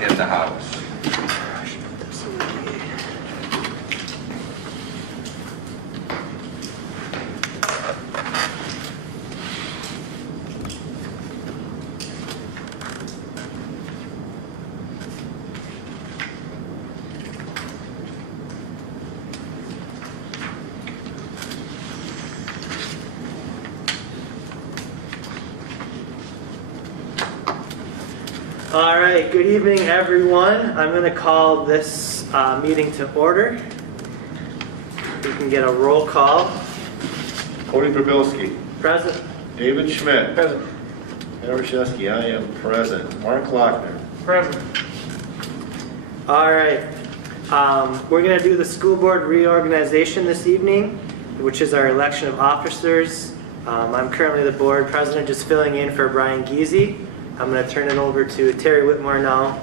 in the House. All right, good evening, everyone. I'm going to call this meeting to order. We can get a roll call. Cody Prabilski. Present. David Schmidt. Present. Ed Rashevsky, I am present. Mark Lochner. Present. All right. We're going to do the school board reorganization this evening, which is our election of officers. I'm currently the board president, just filling in for Brian Giese. I'm going to turn it over to Terry Whitmore now.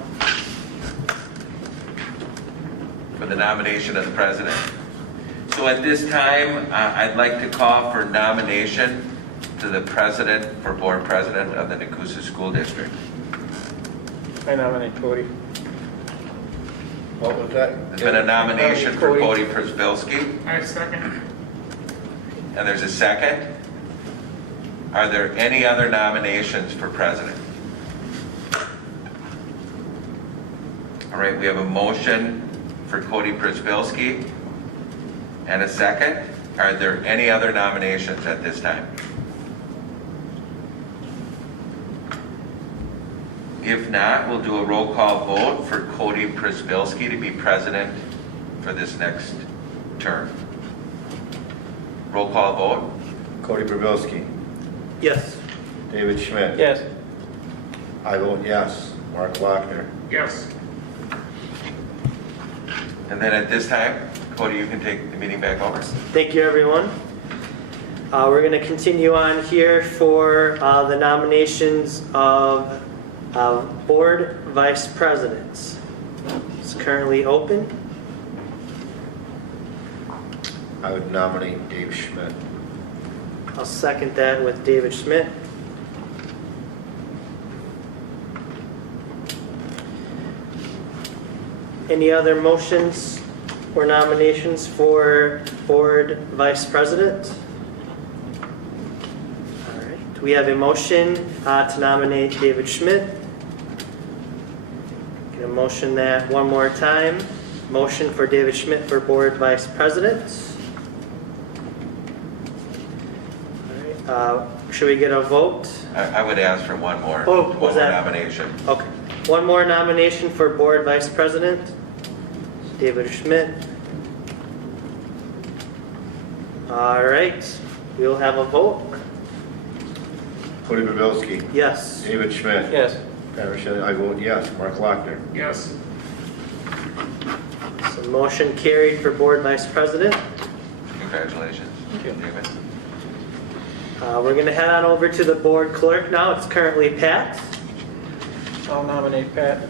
For the nomination of the president. So at this time, I'd like to call for nomination to the president for board president of the Nekoosa School District. I nominate Cody. What was that? There's been a nomination for Cody Przbilski, I second. and there's a second. Are there any other nominations for president? All right, we have a motion for Cody Przbilski and a second. Are there any other nominations at this time? If not, we'll do a roll call vote for Cody Przbilski to be president for this next term. Roll call vote. Cody Prabilski. Yes. David Schmidt. Yes. I vote yes. Mark Lochner. Yes. And then at this time, Cody, you can take the meeting back over. Thank you, everyone. We're going to continue on here for the nominations of board vice presidents. It's currently open. I would nominate Dave Schmidt. I'll second that with David Schmidt. Any other motions or nominations for board vice president? All right. We have a motion to nominate David Schmidt. Get a motion that one more time. Motion for David Schmidt for board vice president. All right. Should we get a vote? I would ask for one more, Oh, one was more that- nomination. Okay. One more nomination for board vice president. David Schmidt. All right. We'll have a vote. Cody Prabilski. Yes. David Schmidt. Yes. Ed Rashevsky, I vote yes. Mark Lochner. Yes. So motion carried for board vice president. Congratulations, Thank you. David. We're going to head on over to the board clerk now. It's currently Pat. I'll nominate Pat.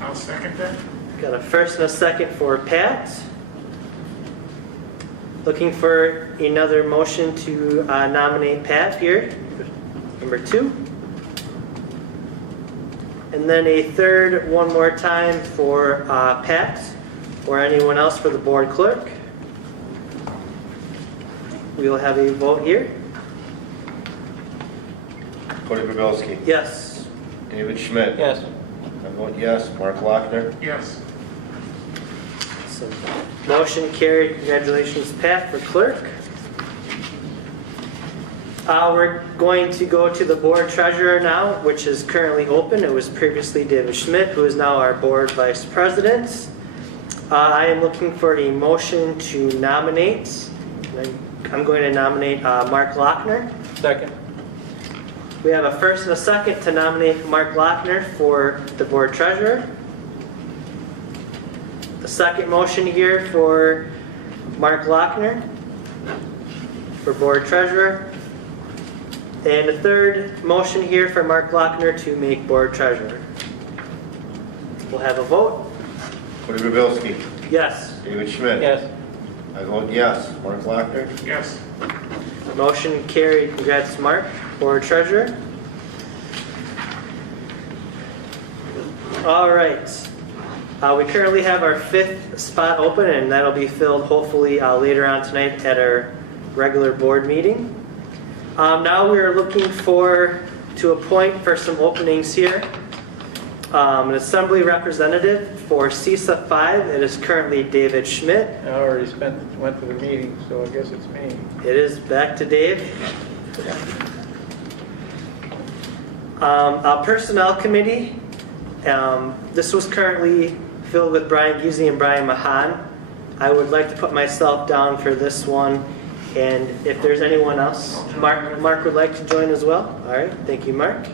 I'll second that. Got a first and a second for Pat. Looking for another motion to nominate Pat here. Number 2. And then a third one more time for Pat or anyone else for the board clerk. We will have a vote here. Cody Prabilski. Yes. David Schmidt. Yes. I vote yes. Mark Lochner. Yes. So motion carried. Congratulations, Pat, for clerk. We're going to go to the board treasurer now, which is currently open. It was previously David Schmidt, who is now our board vice president. I am looking for a motion to nominate. I'm going to nominate Mark Lochner. Second. We have a first and a second to nominate Mark Lochner for the board treasurer. The second motion here for Mark Lochner for board treasurer. And a third motion here for Mark Lochner to make board treasurer. We'll have a vote. Cody Prabilski. Yes. David Schmidt. Yes. I vote yes. Mark Lochner. Yes. Motion carried. Congrats, Mark, board treasurer. All right. We currently have our 5th spot open, and that'll be filled hopefully later on tonight at our regular board meeting. Now we are looking to appoint for some openings here. An assembly representative for CCSA 5, it is currently David Schmidt. I already went to the meeting, so I guess it's me. It is back to Dave. A personnel committee. This was currently filled with Brian Giese and Brian Mahan. I would like to put myself down for this one, and if there's anyone else, Mark would like to join as well. All right, thank you, Mark.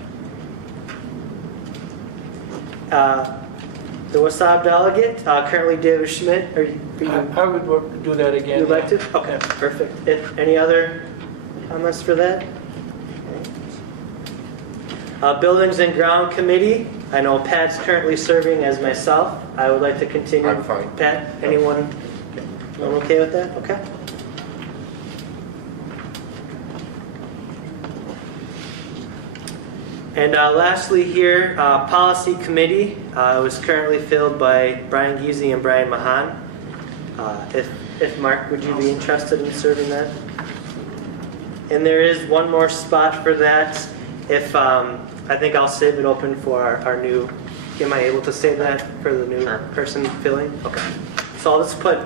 The WASAB delegate, currently David Schmidt. Are you, I would do that again. you'd like yeah. to? Okay, perfect. Any other comments for that? Buildings and Ground Committee. I know Pat's currently serving as myself. I would like to continue. I'm fine. Pat, anyone okay with that? Okay. And lastly here, Policy Committee was currently filled by Brian Giese and Brian Mahan. If Mark, would you be interested in serving that? And there is one more spot for that. If I think I'll save it open for our new. Am I able to say that for the new Sure. person filling? Okay. So I'll just put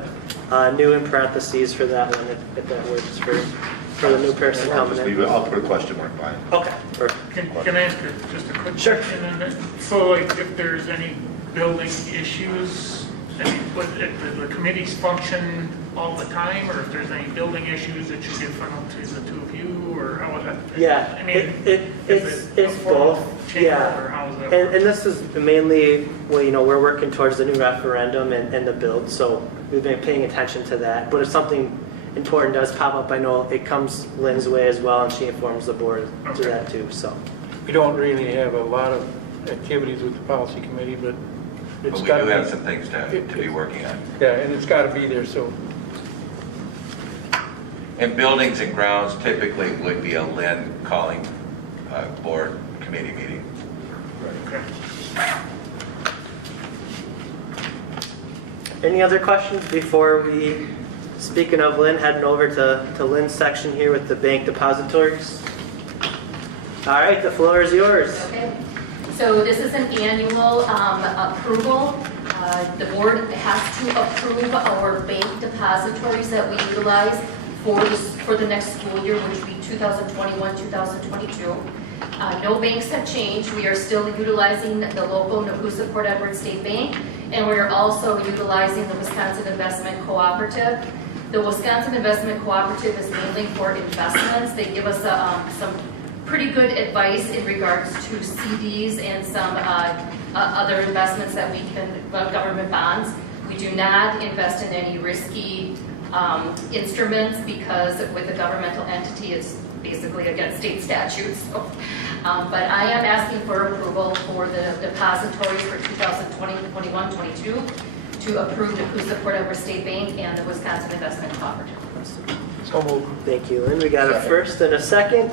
new in parentheses for that one if that works for the new person I'll coming just leave in. it, I'll put a question mark by it. Okay. Perfect. Can I ask just a quick Sure. question on that? So like if there's any building issues, would the committees function all the time? Or if there's any building issues that should get funneled to the two of you, or how would that? Yeah, I mean, it's a formal both. chamber, Yeah. Or how is that? And this is mainly, well, we're working towards the new referendum and the build, so we've been paying attention to that. But if something important does pop up, I know it comes Lynn's way as well, and she informs the board to Okay. that too, so. We don't really have a lot of activities with the policy committee, but But it's we got do to have be. some things to be working on. Yeah, and it's got to be there, so. And buildings and grounds typically would be a Lynn calling board committee meeting. Okay. Any other questions before we, speaking of Lynn, heading over to Lynn's section here with the bank depositories? All right, the floor is yours. Okay, so this is an annual approval. The board has to approve our bank depositories that we utilize for the next school year, which will be 2021, 2022. No banks have changed. We are still utilizing the local Nekoosa Port Edward State Bank, and we are also utilizing the Wisconsin Investment Cooperative. The Wisconsin Investment Cooperative is mainly for investments. They give us some pretty good advice in regards to CDs and some other investments that we can, government bonds. We do not invest in any risky instruments because with a governmental entity, it's basically against state statutes. So, but I am asking for approval for the depositories for 2020, 21, 22 to approve the Nekoosa Port Edward State Bank and the Wisconsin Investment Cooperative. So moved. Thank you, Lynn. We got a Second. first and a second.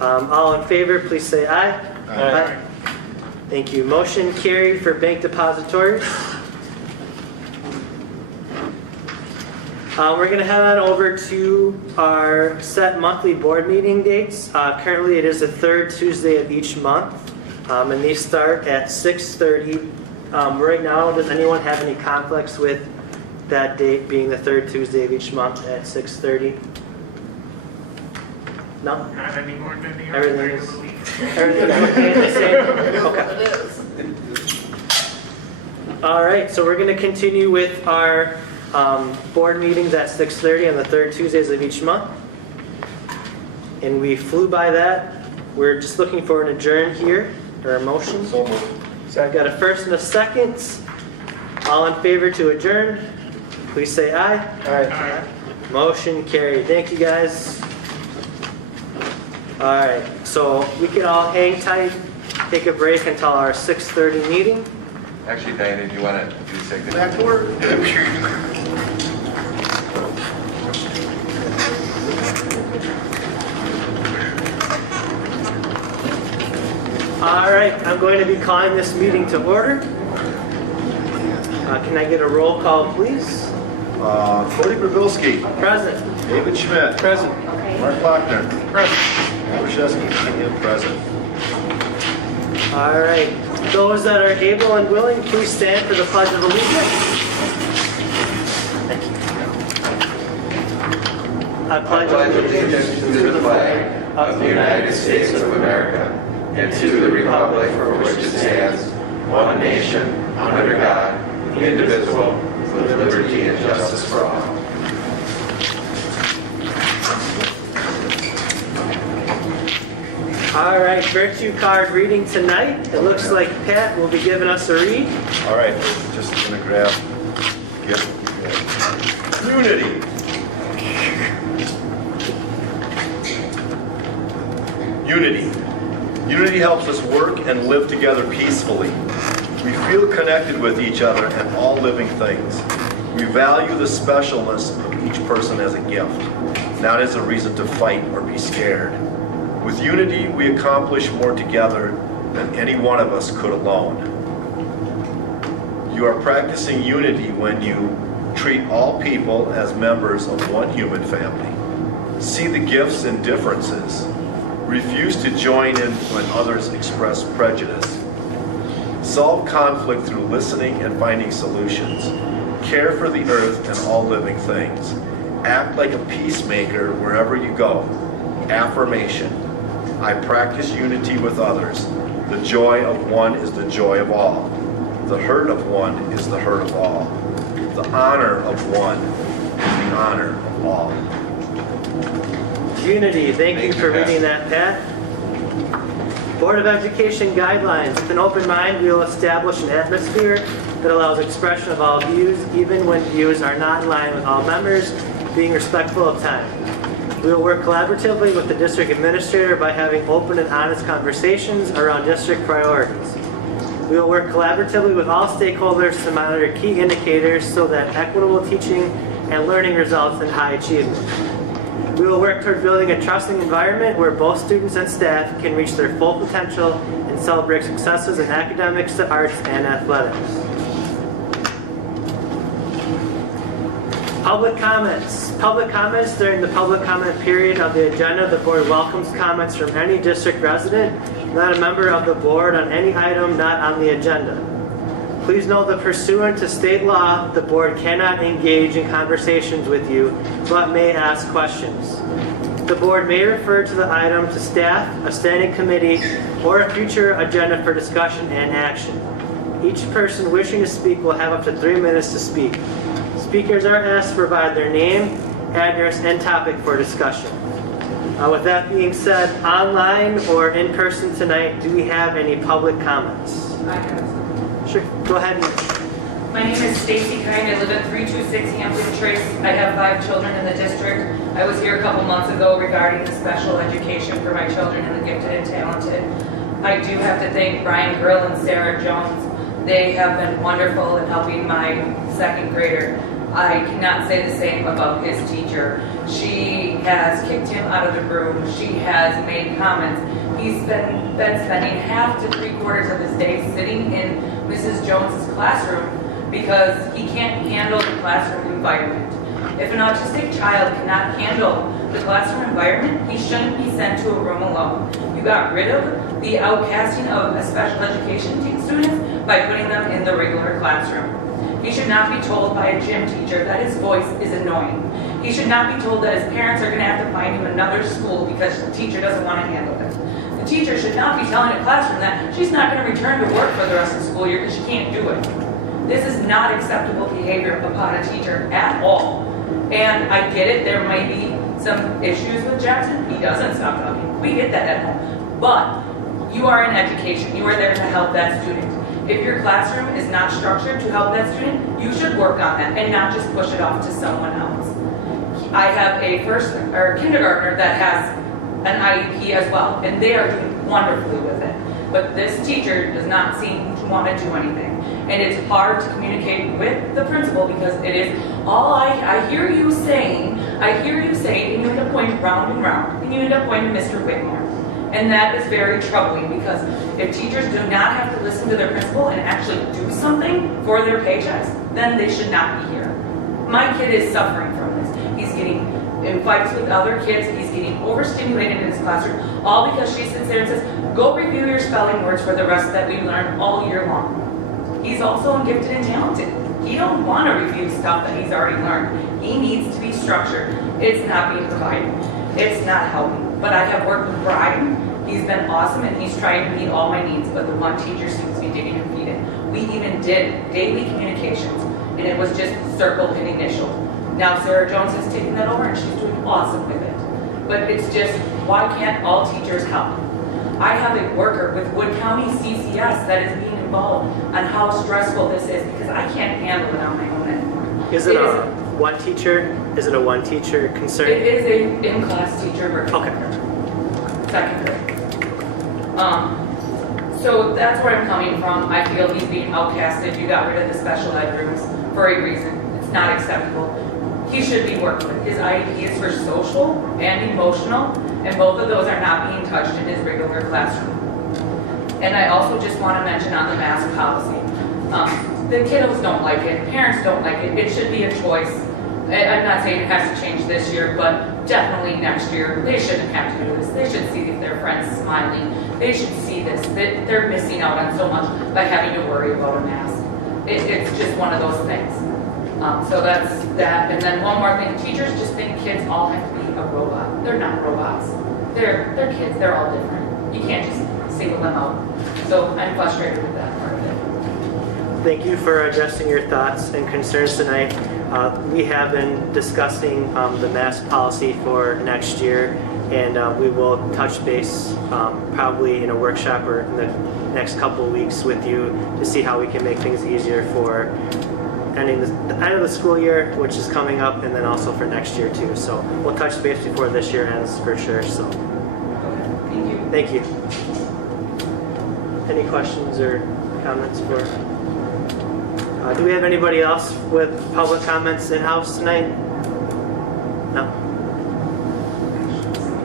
All in favor, please say aye. Aye. Thank you. Motion carried for bank depositories. We're going to head on over to our set monthly board meeting dates. Currently, it is the third Tuesday of each month, and these start at 6:30. Right now, does anyone have any conflicts with that date being the third Tuesday of each month at 6:30? No? Not any more than the Everything other is- week. Everything's okay the same? Okay. All right, so we're going to continue with our board meetings at 6:30 on the third Tuesdays of each month. And we flew by that. We're just looking for an adjourn here, or a motion. So moved. So I've got a first and a second. All in favor to adjourn, please say aye. All right. Aye. Motion carried. Thank you, guys. All right, so we can all hang tight, take a break until our 6:30 meeting. Actually, Diana, do you want to do second? Back to work. All right, I'm going to be calling this meeting to order. Can I get a roll call, please? Cody Brabilski, Present. David Schmidt, Present. Mark Lochner, Present. Wojciechowski, I am present. All right. Those that are able and willing, please stand for the Pledge of Allegiance. I pledge allegiance to the flag of the United States of America and to the republic for which it stands, one nation, under God, indivisible, with liberty and justice for all. All right, virtue card reading tonight. It looks like Pat will be giving us a read. All right, just gonna grab gift. Unity. Unity. Unity helps us work and live together peacefully. We feel connected with each other and all living things. We value the specialness of each person as a gift, not as a reason to fight or be scared. With unity, we accomplish more together than any one of us could alone. You are practicing unity when you treat all people as members of one human family. See the gifts and differences. Refuse to join in when others express prejudice. Solve conflict through listening and finding solutions. Care for the earth and all living things. Act like a peacemaker wherever you go. Affirmation. I practice unity with others. The joy of one is the joy of all. The hurt of one is the hurt of all. The honor of one is the honor of all. Unity, thank you Thank you, for Pat. reading that, Pat. Board of Education guidelines. With an open mind, we will establish an atmosphere that allows expression of all views, even when views are not in line with all members, being respectful of time. We will work collaboratively with the district administrator by having open and honest conversations around district priorities. We will work collaboratively with all stakeholders to monitor key indicators so that equitable teaching and learning results in high achievement. We will work toward building a trusting environment where both students and staff can reach their full potential and celebrate successes in academics, arts, and athletics. Public comments. Public comments during the public comment period of the agenda. The board welcomes comments from any district resident, not a member of the board, on any item not on the agenda. Please note that pursuant to state law, the board cannot engage in conversations with you, but may ask questions. The board may refer to the item to staff, a standing committee, or a future agenda for discussion and action. Each person wishing to speak will have up to 3 minutes to speak. Speakers are asked to provide their name, address, and topic for discussion. With that being said, online or in person tonight, do we have any public comments? I have some. Sure, go ahead. My name is Stacy Kind. I live at 326 Hampton Trace. I have 5 children in the district. I was here a couple months ago regarding the special education for my children and the gifted and talented. I do have to thank Brian Grill and Sarah Jones. They have been wonderful in helping my second grader. I cannot say the same about his teacher. She has kicked him out of the room. She has made comments. He's been spending half to 3/4 of his day sitting in Mrs. Jones's classroom because he can't handle the classroom environment. If an autistic child cannot handle the classroom environment, he shouldn't be sent to a room alone. You got rid of the outcasting of a special education students by putting them in the regular classroom. He should not be told by a gym teacher that his voice is annoying. He should not be told that his parents are going to have to find him another school because the teacher doesn't want to handle it. The teacher should not be telling a classroom that she's not going to return to work for the rest of the school year because she can't do it. This is not acceptable behavior upon a teacher at all. And I get it, there might be some issues with Jackson. He doesn't stop talking. We get that at home. But you are in education. You are there to help that student. If your classroom is not structured to help that student, you should work on that and not just push it off to someone else. I have a kindergartner that has an IEP as well, and they are doing wonderfully with it. But this teacher does not seem to want to do anything. And it's hard to communicate with the principal because it is all I hear you saying, and you end up going round and round, and you end up going to Mr. Whitmore. And that is very troubling because if teachers do not have to listen to their principal and actually do something for their paychecks, then they should not be here. My kid is suffering from this. He's getting in fights with other kids. He's getting overstimulated in his classroom, all because she sits there and says, go review your spelling words for the rest that we learned all year long. He's also gifted and talented. He don't want to review stuff that he's already learned. He needs to be structured. It's not being provided. It's not helping. But I have worked with Brian. He's been awesome and he's trying to meet all my needs, but the one teacher seems to be digging her feet in. We even did daily communications and it was just circled and initialed. Now Sarah Jones has taken that over and she's doing awesome with it. But it's just, why can't all teachers help? I have a worker with Wood County CCS that is being involved on how stressful this is because I can't handle it on my own anymore. Is it a one teacher? Is it a one teacher concern? It is a in-class teacher versus Okay. second grade. So that's where I'm coming from. I feel he's being outcasted. You got rid of the special ed rooms for a reason. It's not acceptable. He should be worked with. His IEP is for social and emotional, and both of those are not being touched in his regular classroom. And I also just want to mention on the mask policy. The kiddos don't like it, parents don't like it. It should be a choice. I'm not saying it has to change this year, but definitely next year. They shouldn't have to do this. They should see their friends smiling. They should see this, that they're missing out on so much by having to worry about a mask. It's just one of those things. So that's that. And then one more thing, teachers just think kids all have to be a robot. They're not robots. They're kids, they're all different. You can't just single them out. So I'm frustrated with that part of it. Thank you for addressing your thoughts and concerns tonight. We have been discussing the mask policy for next year, and we will touch base probably in a workshop or in the next couple of weeks with you to see how we can make things easier for ending the end of the school year, which is coming up, and then also for next year too. So we'll touch base before this year ends for sure. So Thank you. thank you. Any questions or comments for? Do we have anybody else with public comments in-house tonight? No?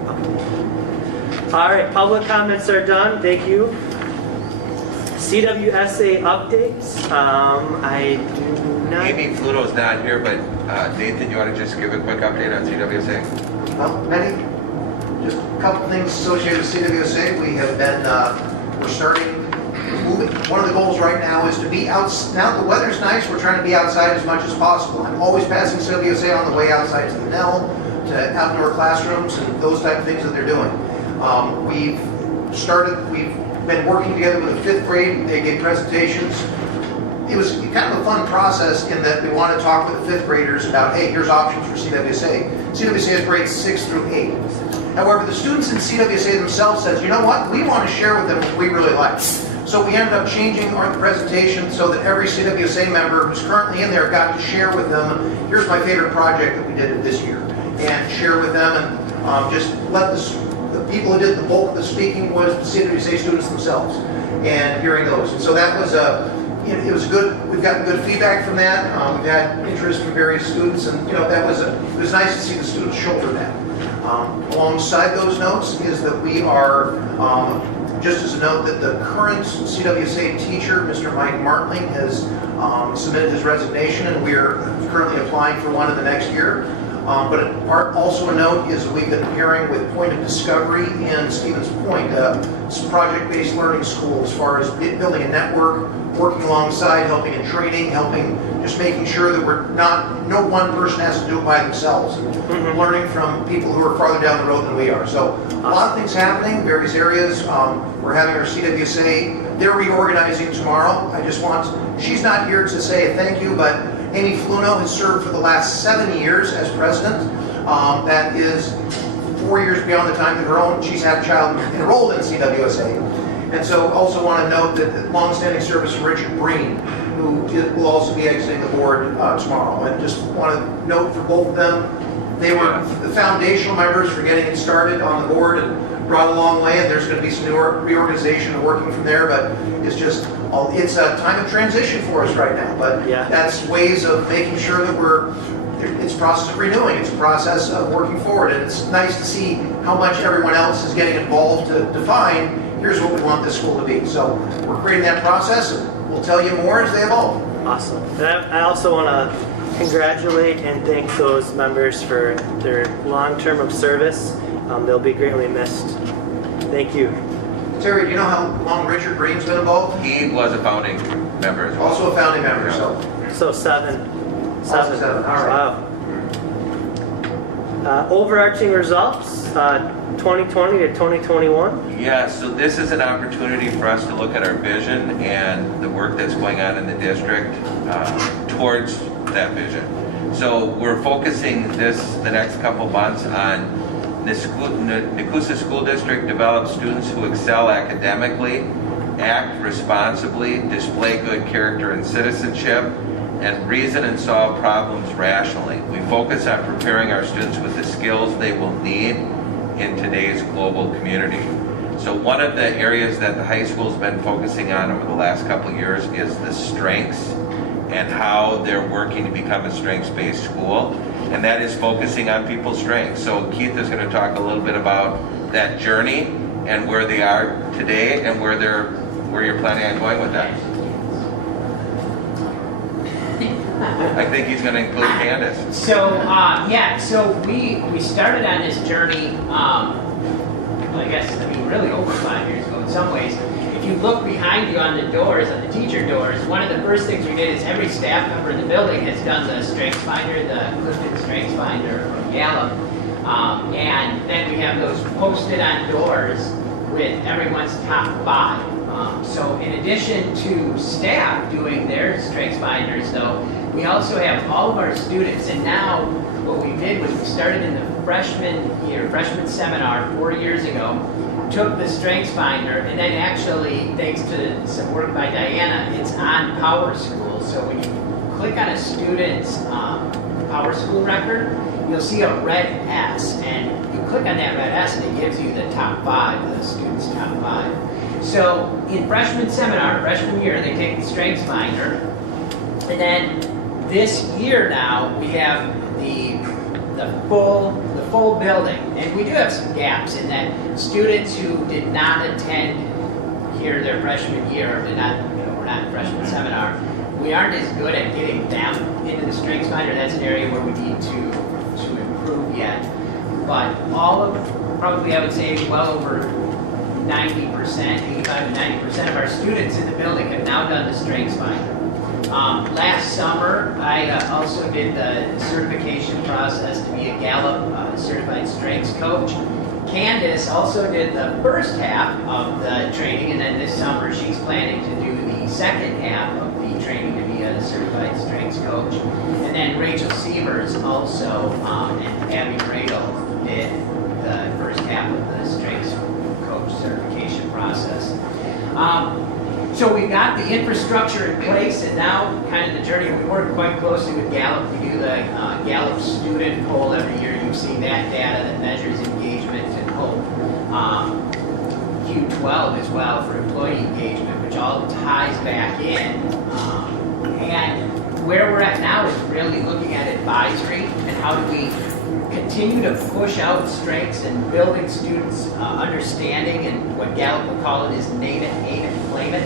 Okay. All right, public comments are done. Thank you. CWSA updates. I do not. Amy Fluto's not here, but Nathan, you want to just give a quick update on CWSA? Well, many, just a couple things associated with CWSA. We have been, we're starting moving. One of the goals right now is to be out. Now the weather's nice, we're trying to be outside as much as possible. I'm always passing CWSA on the way outside to the Nell, to outdoor classrooms and those type of things that they're doing. We've been working together with the 5th grade. They gave presentations. It was kind of a fun process in that we want to talk with the 5th graders about, hey, here's options for CWSA. CWSA is grades 6 through 8. However, the students in CWSA themselves said, you know what, we want to share with them what we really like. So we ended up changing our presentation so that every CWSA member who's currently in there got to share with them, here's my favorite project that we did this year, and share with them and just let the people who did the bulk of the speaking was the CWSA students themselves, and hearing those. And so that was it was good. We've gotten good feedback from that. We've had interest from various students, and that was it was nice to see the students shoulder that. Alongside those notes is that we are, just as a note, that the current CWSA teacher, Mr. Mike Martling, has submitted his resignation, and we are currently applying for one in the next year. But also a note is we've been pairing with Point of Discovery in Stevens Point, some project-based learning school, as far as building a network, working alongside, helping in training, just making sure that no one person has to do it by themselves, and learning from people who are farther down the road than we are. So a lot of things happening, various areas. We're having our CWSA, they're reorganizing tomorrow. She's not here to say a thank you, but Amy Fluno has served for the last 7 years as president. That is 4 years beyond the time that she's had a child enrolled in CWSA. And so also want to note that long-standing service from Richard Breen, who will also be exiting the board tomorrow. And just want to note for both of them, they were the foundational members for getting it started on the board and brought a long way, and there's going to be some new reorganization and working from there, but it's a time of transition for us right now. But that's ways of making sure that it's a process of renewing, it's a process of working forward, and it's nice to see how much everyone else is getting involved to define, here's what we want this school to be. So we're creating that process, and we'll tell you more as they evolve. Awesome. And I also want to congratulate and thank those members for their long term of service. They'll be greatly missed. Thank you. Terry, do you know how long Richard Green's been involved? He was a founding member as well. Also a founding member, so. So seven. Also seven, all right. Wow. Overarching results, 2020 to 2021. Yeah, so this is an opportunity for us to look at our vision and the work that's going on in the district towards that vision. So we're focusing the next couple months on the Nekoosa School District develops students who excel academically, act responsibly, display good character and citizenship, and reason and solve problems rationally. We focus on preparing our students with the skills they will need in today's global community. So one of the areas that the high school's been focusing on over the last couple of years is the strengths and how they're working to become a strengths-based school. And that is focusing on people's strengths. So Keith is going to talk a little bit about that journey and where they are today and where you're planning on going with that. I think he's going to include Candace. So, so we started on this journey, really over 5 years ago in some ways. If you look behind you on the doors, on the teacher doors, one of the first things we did is every staff member in the building has done the Strengthsfinder, the Clifton Strengthsfinder from Gallup, and then we have those posted on doors with everyone's top 5. So in addition to staff doing their Strengthsfinders, though, we also have all of our students, and now what we did was we started in the freshman seminar 4 years ago, took the Strengthsfinder, and then actually, thanks to some work by Diana, it's on Power School. So when you click on a student's Power School record, you'll see a red S, and you click on that red S, and it gives you the top 5, the students' top 5. So in freshman seminar, freshman year, they take the Strengthsfinder, and then this year now, we have the full building, and we do have some gaps in that students who did not attend here their freshman year, or did not, we're not in freshman seminar, we aren't as good at getting them into the Strengthsfinder. That's an area where we need to improve yet. But all of, probably I would say well over 90%, 85 to 90% of our students in the building have now done the Strengthsfinder. Last summer, I also did the certification process to be a Gallup certified strengths coach. Candace also did the first half of the training, and then this summer she's planning to do the second half of the training to be a certified strengths coach. And then Rachel Sievers also, and Abby Bradle did the first half of the strengths coach certification process. So we got the infrastructure in place, and now kind of the journey. We work quite closely with Gallup. We do the Gallup student poll every year. You've seen that data that measures engagement and hope. Q12 as well for employee engagement, which all ties back in. And where we're at now is really looking at advisory and how do we continue to push out strengths and building students' understanding, and what Gallup will call it is name it, aim it, claim it.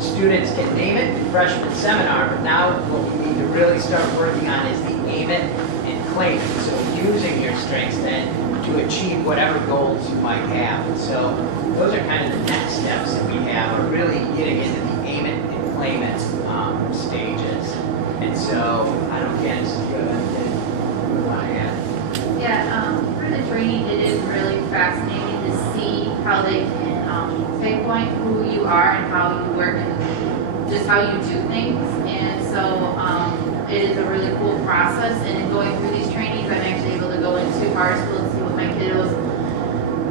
Students can name it in freshman seminar, but now what we need to really start working on is the aim it and claim it. So using your strengths then to achieve whatever goals you might have. And so those are kind of the next steps that we have, are really getting into the aim it and claim it stages. And so, I don't know, Candace, if you have anything you want to add? Yeah, for the training, it is really fascinating to see how they can pinpoint who you are and how you work and just how you do things. And so it is a really cool process. And in going through these trainings, I'm actually able to go into our school and see what my kiddos,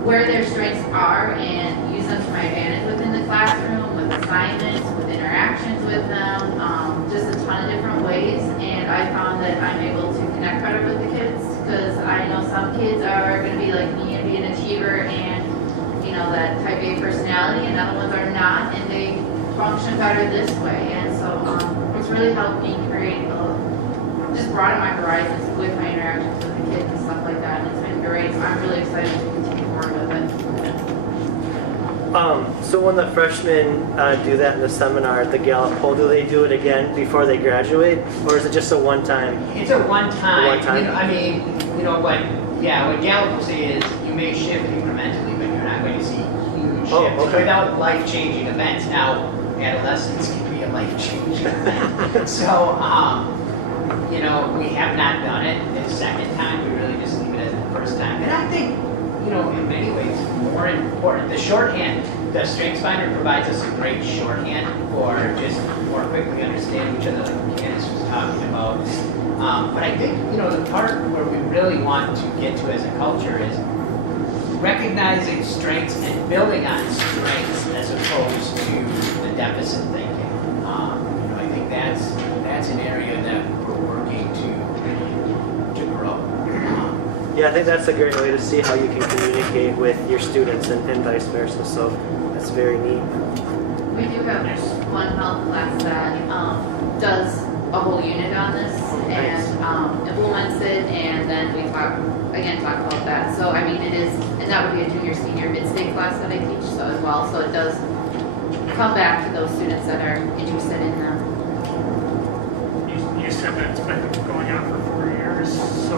where their strengths are, and use them to my advantage within the classroom, with assignments, with interactions with them, just a ton of different ways. And I found that I'm able to connect better with the kids, because I know some kids are going to be like me and be an achiever and, you know, that type A personality, and other ones are not, and they function better this way. And so it's really helped me create just just broadened my horizons with my interactions with the kids and stuff like that, and it's been great, so I'm really excited to continue forward with it. So when the freshmen do that in the seminar, the Gallup poll, do they do it again before they graduate, or is it just a one-time? It's a one-time. One-time? I mean, what Gallup will say is you may shift incrementally, but you're not going to see huge shifts okay. without life-changing events. Now, adolescence can be a life-changing event. So, we have not done it the second time. We really just leave it as the first time. And I think, in many ways, more important. The shorthand, the Strengthsfinder provides us a great shorthand for just more quickly understand each other, like Candace was talking about. But I think, the part where we really want to get to as a culture is recognizing strengths and building on strengths as opposed to the deficit thinking. I think that's an area that we're working to grow. Yeah, I think that's a great way to see how you can communicate with your students and vice versa. So that's very neat. We do have one health class that does a whole unit on this and implements it, and then we talk about that. So I mean, it is, and that would be a junior, senior, mid-state class that I teach so as well. So it does come back to those students that are interested in them. You said that it's been going on for 4 years, so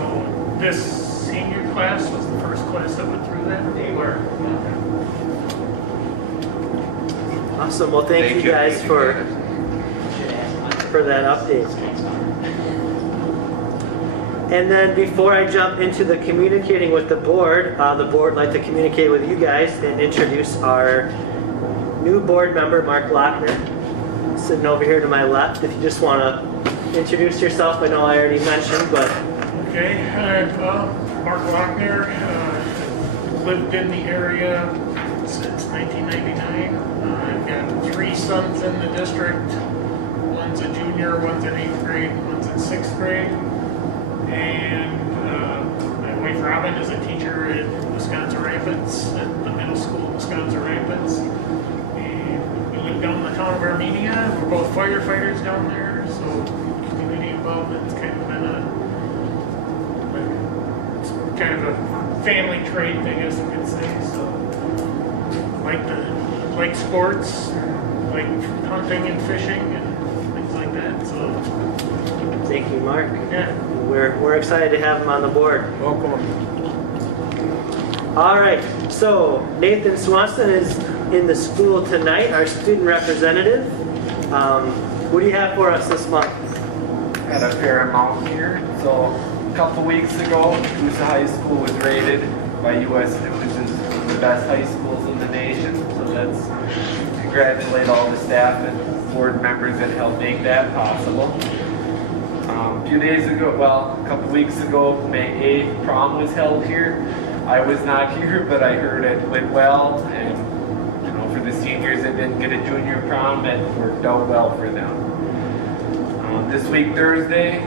this senior class was the first class that went through that? They were. Awesome. Well, thank you guys for that update. And then before I jump into the communicating with the board would like to communicate with you guys and introduce our new board member, Mark Lochner, sitting over here to my left. If you just want to introduce yourself, I know I already mentioned, but... Okay, Mark Lochner, lived in the area since 1999. I've got 3 sons in the district. One's a junior, one's in 8th grade, one's in 6th grade. And my wife Robin is a teacher at Wisconsin Rapids, at the middle school of Wisconsin Rapids. And we live down in the town of Armenia. We're both firefighters down there, so community involvement's kind of been kind of a family trait, I guess you could say. So like sports, like hunting and fishing and things like that. So Thank you, Mark. yeah. We're excited to have him on the board. Welcome. All right, so Nathan Swanson is in the school tonight, our student representative. What do you have for us this month? Had a fair amount here. So a couple weeks ago, Nekoosa High School was rated by U.S. News as one of the best high schools in the nation. So let's congratulate all the staff and board members that helped make that possible. A few days ago, a couple weeks ago, May 8th, prom was held here. I was not here, but I heard it went well, and for the seniors that didn't get a junior prom, it worked out well for them. This week, Thursday,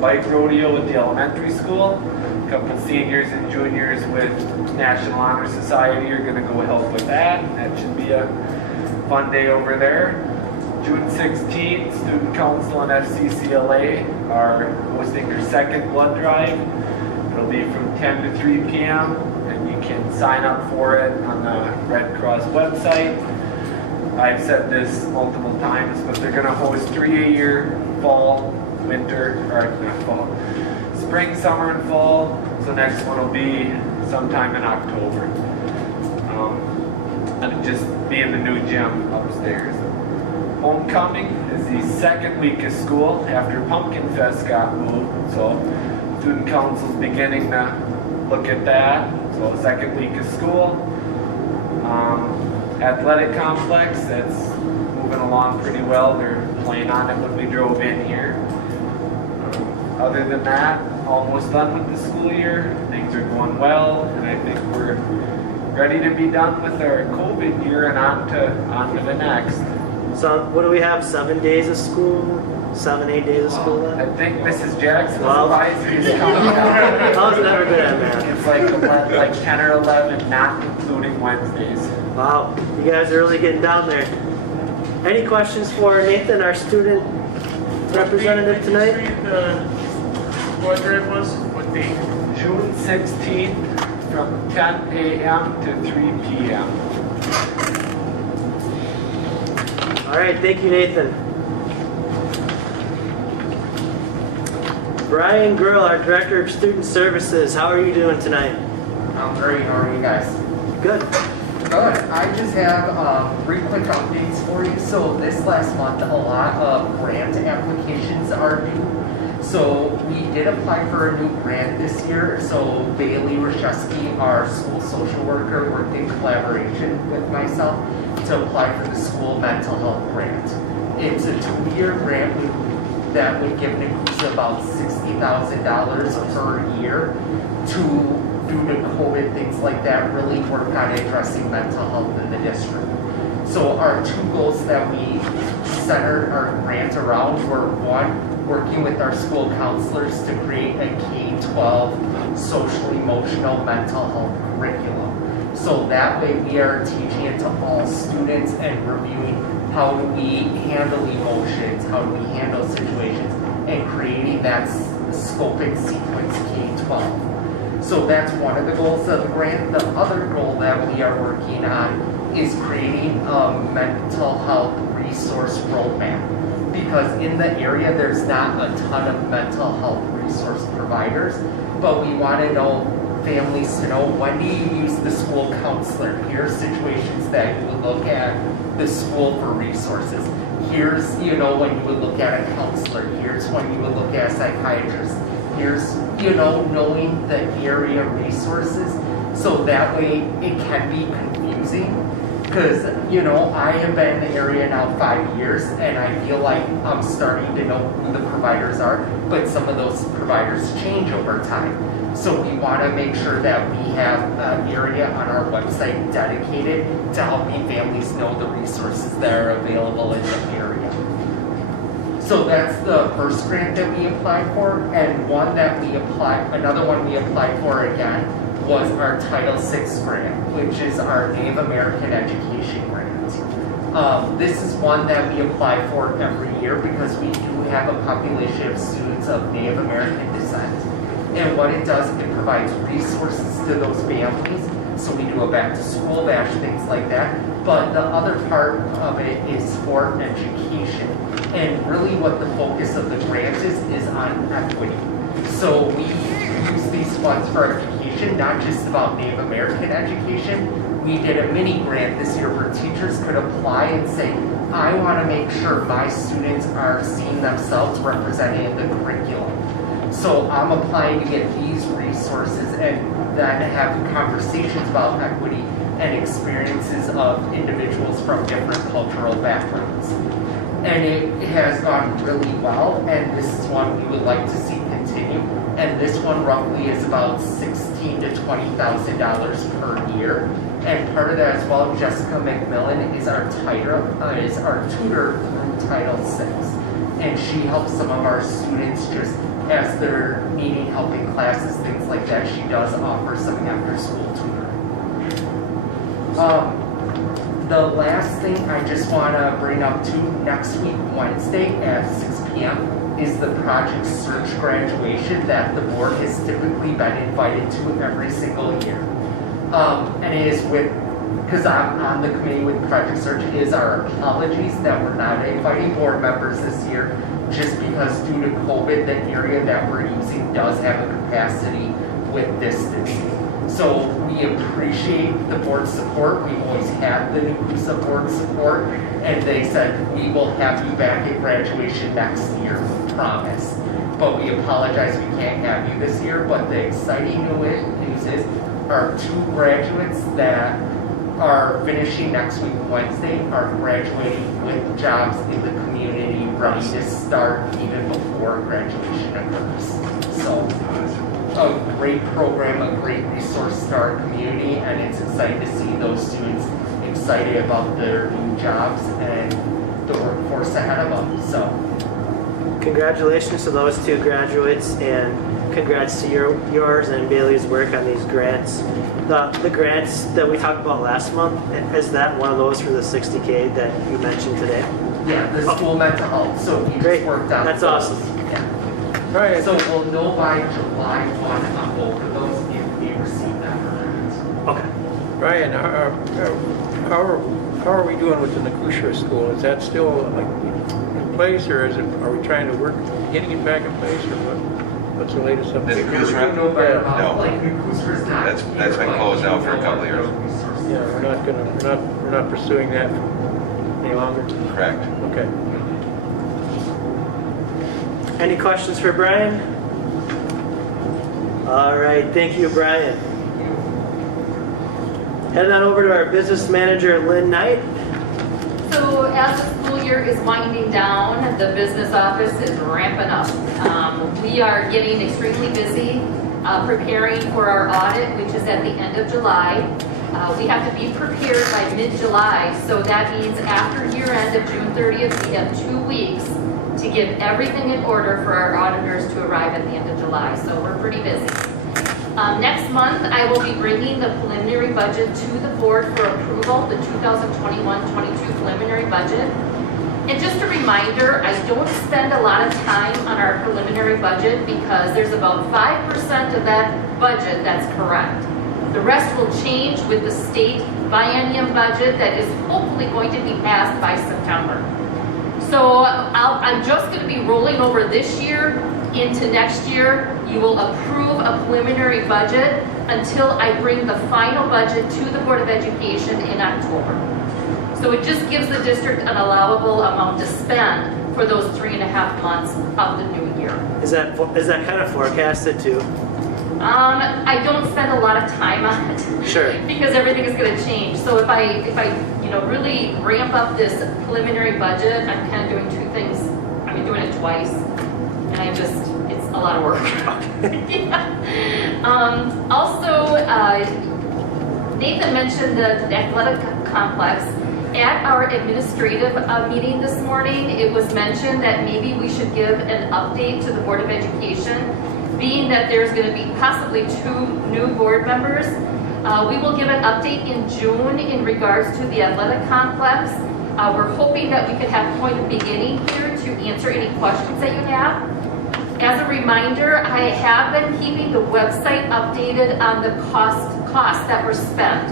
bike rodeo at the elementary school. A couple seniors and juniors with National Honor Society are going to go help with that. That should be a fun day over there. June 16th, Student Council and FCCLA are hosting their second blood drive. It'll be from 10 to 3 p.m. and you can sign up for it on the Red Cross website. I've said this multiple times, but they're going to host 3 a year, spring, summer, and fall. So next one will be sometime in October. And it'll just be in the new gym upstairs. Homecoming is the second week of school after Pumpkin Fest got moved. So Student Council's beginning to look at that. So second week of school. Athletic complex, that's moving along pretty well. They're playing on it when we drove in here. Other than that, almost done with the school year. Things are going well, and I think we're ready to be done with our COVID year and on to the next. So what do we have, 7 days of school? 7, 8 days of school left? I think Mrs. Jackson's Wow. advisory is coming out. I was never good at math. It's like 10 or 11, not including Wednesdays. Wow, you guys are really getting down there. Any questions for Nathan, our student representative tonight? whether it was, what date? June 16th from 10 a.m. to 3 p.m. All right, thank you, Nathan. Brian Grill, our Director of Student Services, how are you doing tonight? I'm great. How are you guys? Good. Good. I just have 3 quick updates for you. So this last month, a lot of grant applications are due. So we did apply for a new grant this year. So Bailey Rashevsky, our school social worker, worked in collaboration with myself to apply for the school mental health grant. It's a 2-year grant that would give Nekoosa about $60,000 per year to, due to COVID, things like that, really work on addressing mental health in the district. So our 2 goals that we centered our grant around were, 1, working with our school counselors to create a K-12 social emotional mental health curriculum. So that way we are teaching it to all students and reviewing how do we handle emotions, how do we handle situations, and creating that scope and sequence K-12. So that's one of the goals of the grant. The other goal that we are working on is creating a mental health resource roadmap. Because in the area there's not a ton of mental health resource providers, but we want to know families to know, when do you use the school counselor? Here's situations that you would look at the school for resources. Here's, when you would look at a counselor. Here's when you would look at a psychiatrist. Here's, knowing the area resources. So that way it can be confusing. Because, I have been in the area now 5 years, and I feel like I'm starting to know who the providers are, but some of those providers change over time. So we want to make sure that we have an area on our website dedicated to helping families know the resources that are available in the area. So that's the first grant that we applied for, and another one we applied for again was our Title VI grant, which is our Native American Education grant. This is one that we apply for every year because we do have a population of students of Native American descent. And what it does, it provides resources to those families. So we do a back to school bash, things like that. But the other part of it is for education. And really what the focus of the grant is on equity. So we use these funds for education, not just about Native American education. We did a mini grant this year where teachers could apply and say, I want to make sure my students are seeing themselves represented in the curriculum. So I'm applying to get these resources and then have conversations about equity and experiences of individuals from different cultural backgrounds. And it has gone really well, and this is one we would like to see continue. And this one roughly is about $16,000 to $20,000 per year. And part of that as well, Jessica McMillan is our tutor through Title VI. And she helps some of our students just as they're needing help in classes, things like that. She does offer some after-school tutoring. The last thing I just want to bring up to next week, Wednesday at 6 p.m. is the Project Search graduation that the board has typically been invited to every single year. And it is because I'm on the committee with Project Search, it is our apologies that we're not inviting board members this year, just because due to COVID, the area that we're using does have a capacity with distancing. So we appreciate the board support. We've always had the Nekoosa board support, and they said, we will have you back at graduation next year, promise. But we apologize we can't have you this year, but the exciting news is our 2 graduates that are finishing next week Wednesday are graduating with jobs in the community ready to start even before graduation occurs. So a great program, a great resource to our community, and it's exciting to see those students excited about their new jobs and the workforce ahead of them. So congratulations to those 2 graduates, and congrats to yours and Bailey's work on these grants. The grants that we talked about last month, is that one of those for the $60K that you mentioned today? Yeah, the school mental health. So we Great. just worked on That's those. awesome. Yeah. Right. So we'll know by July 1 on both of those if we receive that or not. Okay. Brian, how are we doing with the Nekoosa school? Is that still like in place, or are we trying to work getting it back in place, or what's the latest update? We Nekoosa? don't know better No. about, like, Nekoosa's not. That's been closed now for a couple of years. Yeah, we're not pursuing that any longer. Correct. Okay. Any questions for Brian? All right, thank you, Brian. Head on over to our business manager, Lynn Knight. So as the school year is winding down, the business office is ramping up. We are getting extremely busy preparing for our audit, which is at the end of July. We have to be prepared by mid-July, so that means after year end of June 30th, we have 2 weeks to get everything in order for our auditors to arrive at the end of July, so we're pretty busy. Next month, I will be bringing the preliminary budget to the board for approval, the 2021-22 preliminary budget. And just a reminder, I don't spend a lot of time on our preliminary budget because there's about 5% of that budget that's correct. The rest will change with the state biennium budget that is hopefully going to be passed by September. So I'm just going to be rolling over this year into next year. You will approve a preliminary budget until I bring the final budget to the Board of Education in October. So it just gives the district an allowable amount to spend for those 3.5 months of the new year. Is that kind of forecasted too? I don't spend a lot of time on it. Sure. Because everything is going to change. So if I really ramp up this preliminary budget, I'm kind of doing two things. I'm doing it twice, and it's a lot of work. Yeah. Also, Nathan mentioned the athletic complex. At our administrative meeting this morning, it was mentioned that maybe we should give an update to the Board of Education, being that there's going to be possibly 2 new board members. We will give an update in June in regards to the athletic complex. We're hoping that we could have a point of beginning here to answer any questions that you have. As a reminder, I have been keeping the website updated on the costs that were spent.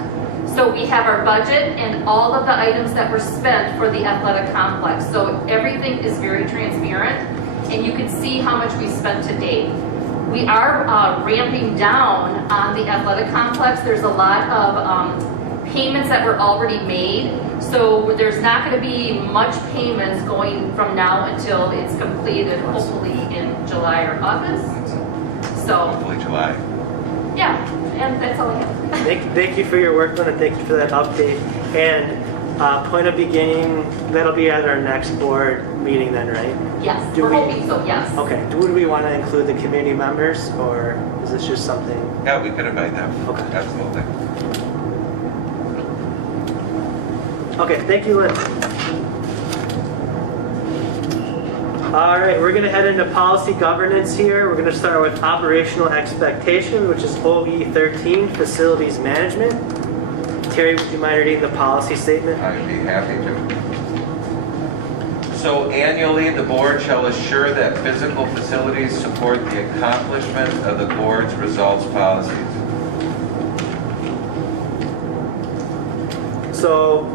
So we have our budget and all of the items that were spent for the athletic complex. So everything is very transparent, and you can see how much we spent to date. We are ramping down on the athletic complex. There's a lot of payments that were already made. So there's not going to be much payments going from now until it's completed, hopefully in July or August. So Hopefully July. yeah, and that's all I have. Thank you for your work, Lynn, and thank you for that update. And point of beginning, that'll be at our next board meeting then, right? Yes, we're hoping so, yes. Okay. Would we want to include the community members, or is this just something? Yeah, we could invite them. Okay. Absolutely. Okay, thank you, Lynn. All right, we're going to head into policy governance here. We're going to start with operational expectations, which is OE 13, facilities management. Terry, would you mind reading the policy statement? I'd be happy to. So annually, the board shall assure that physical facilities support the accomplishment of the board's results policies. So,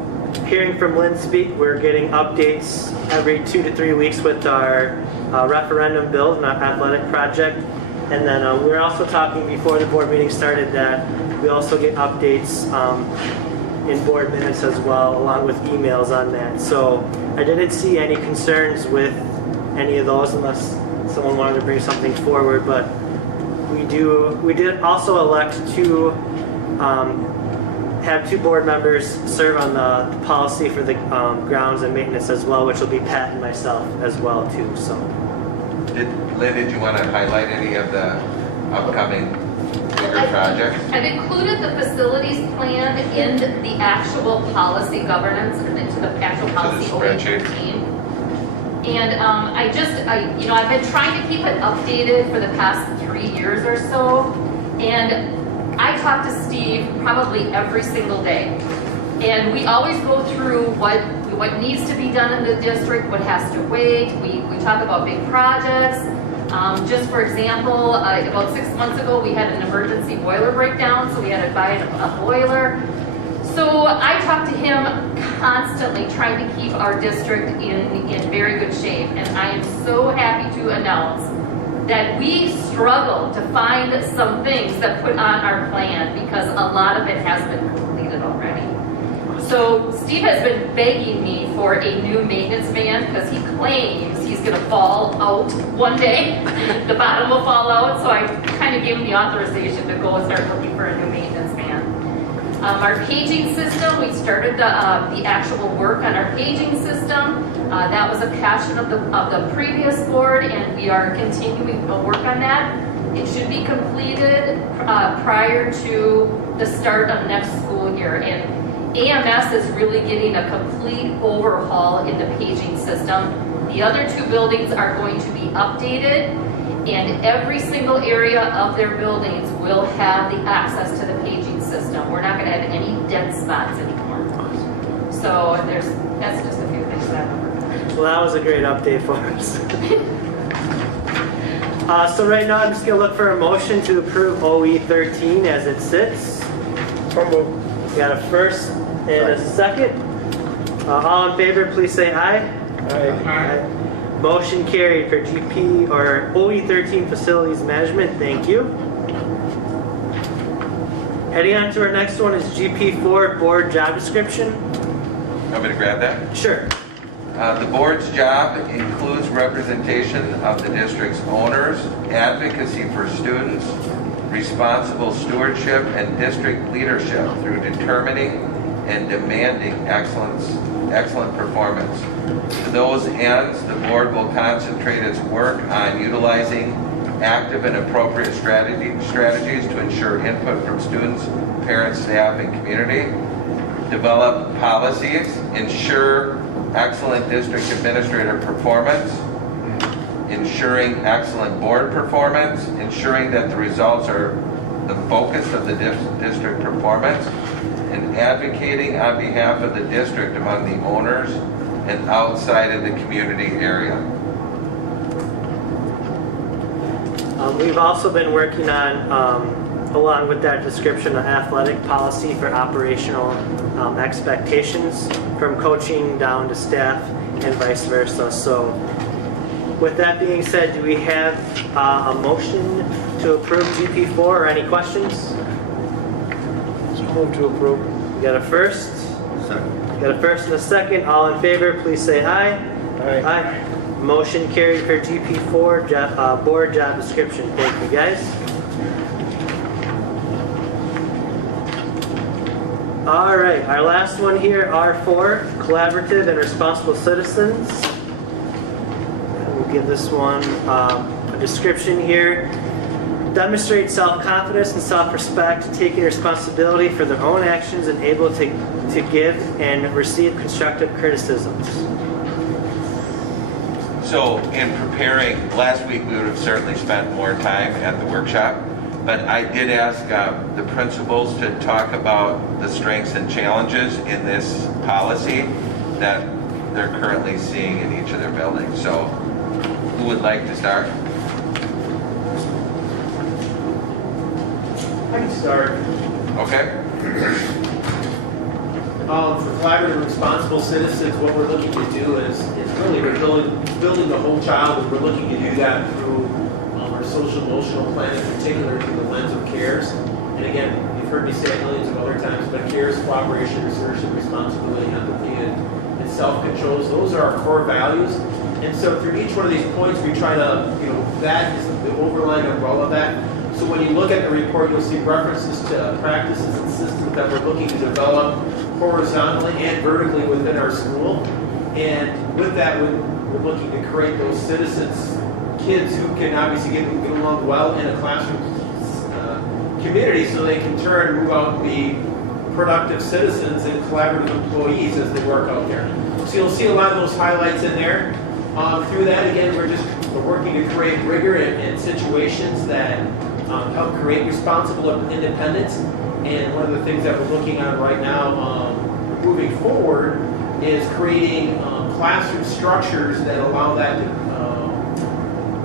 hearing from Lynn speak, we're getting updates every 2 to 3 weeks with our referendum bill and our athletic project. And then we were also talking before the board meeting started that we also get updates in board minutes as well, along with emails on that. So I didn't see any concerns with any of those unless someone wanted to bring something forward. But we did also elect to have 2 board members serve on the policy for the grounds and maintenance as well, which will be Pat and myself as well too. So, Lynn, did you want to highlight any of the upcoming bigger projects? I've included the facilities plan in the actual policy governance, into the actual policy spreadsheet. OE13. And I've been trying to keep it updated for the past 3 years or so. And I talk to Steve probably every single day. And we always go through what what needs to be done in the district, what has to wait. We talk about big projects. Just for example, about 6 months ago, we had an emergency boiler breakdown, so we had to buy a boiler. So I talked to him constantly, trying to keep our district in very good shape. And I am so happy to announce that we struggled to find some things that put on our plan because a lot of it has been completed already. So Steve has been begging me for a new maintenance van because he claims he's going to fall out one day. The bottom will fall out, so I kind of gave him the authorization to go and start looking for a new maintenance van. Our paging system, we started the actual work on our paging system. That was a passion of the previous board, and we are continuing to work on that. It should be completed prior to the start of next school year. And AMS is really getting a complete overhaul in the paging system. The other two buildings are going to be updated, and every single area of their buildings will have the access to the paging system. We're not going to have any dead spots anymore. So that's just a few things that Well, that was a great update for us. So right now I'm just going to look for a motion to approve OE 13 as it sits. We got a first and a second. All in favor, please say aye. Aye. Motion carried for GP or OE 13 facilities management. Thank you. Heading on to our next one is GP4 board job description. Want me to grab that? Sure. The board's job includes representation of the district's owners, advocacy for students, responsible stewardship, and district leadership through determining and demanding excellent performance. To those ends, the board will concentrate its work on utilizing active and appropriate strategies to ensure input from students, parents, staff, and community, develop policies, ensure excellent district administrator performance, ensuring excellent board performance, ensuring that the results are the focus of the district performance, and advocating on behalf of the district among the owners and outside of the community area. We've also been working on, along with that description, an athletic policy for operational expectations from coaching down to staff and vice versa. So with that being said, do we have a motion to approve GP4 or any questions? So move to approve. We got a first? Second. Got a first and a second. All in favor, please say aye. Aye. Motion carried for GP4 board job description. Thank you, guys. All right, our last one here, R4, collaborative and responsible citizens. We'll give this one a description here. Demonstrate self-confidence and self-respect, taking responsibility for their own actions and able to give and receive constructive criticisms. So in preparing, last week we would have certainly spent more time at the workshop, but I did ask the principals to talk about the strengths and challenges in this policy that they're currently seeing in each of their buildings. So who would like to start? I can start. Okay. For collaborative and responsible citizens, what we're looking to do is really we're building the whole child, and we're looking to do that through our social emotional plan, in particular through the lens of CARES. And again, you've heard me say it millions of other times, but CARES, cooperation, assertion, responsibility, empathy, and self-controls, those are our core values. And so through each one of these points, we try to, that is the overlying umbrella of that. So when you look at the report, you'll see references to practices and systems that we're looking to develop horizontally and vertically within our school. And with that, we're looking to create those citizens, kids who can obviously get along well in a classroom community so they can turn, move out and be productive citizens and collaborative employees as they work out there. So you'll see a lot of those highlights in there. Through that, again, we're working to create rigor in situations that help create responsible independence. And one of the things that we're looking on right now, moving forward, is creating classroom structures that allow that to,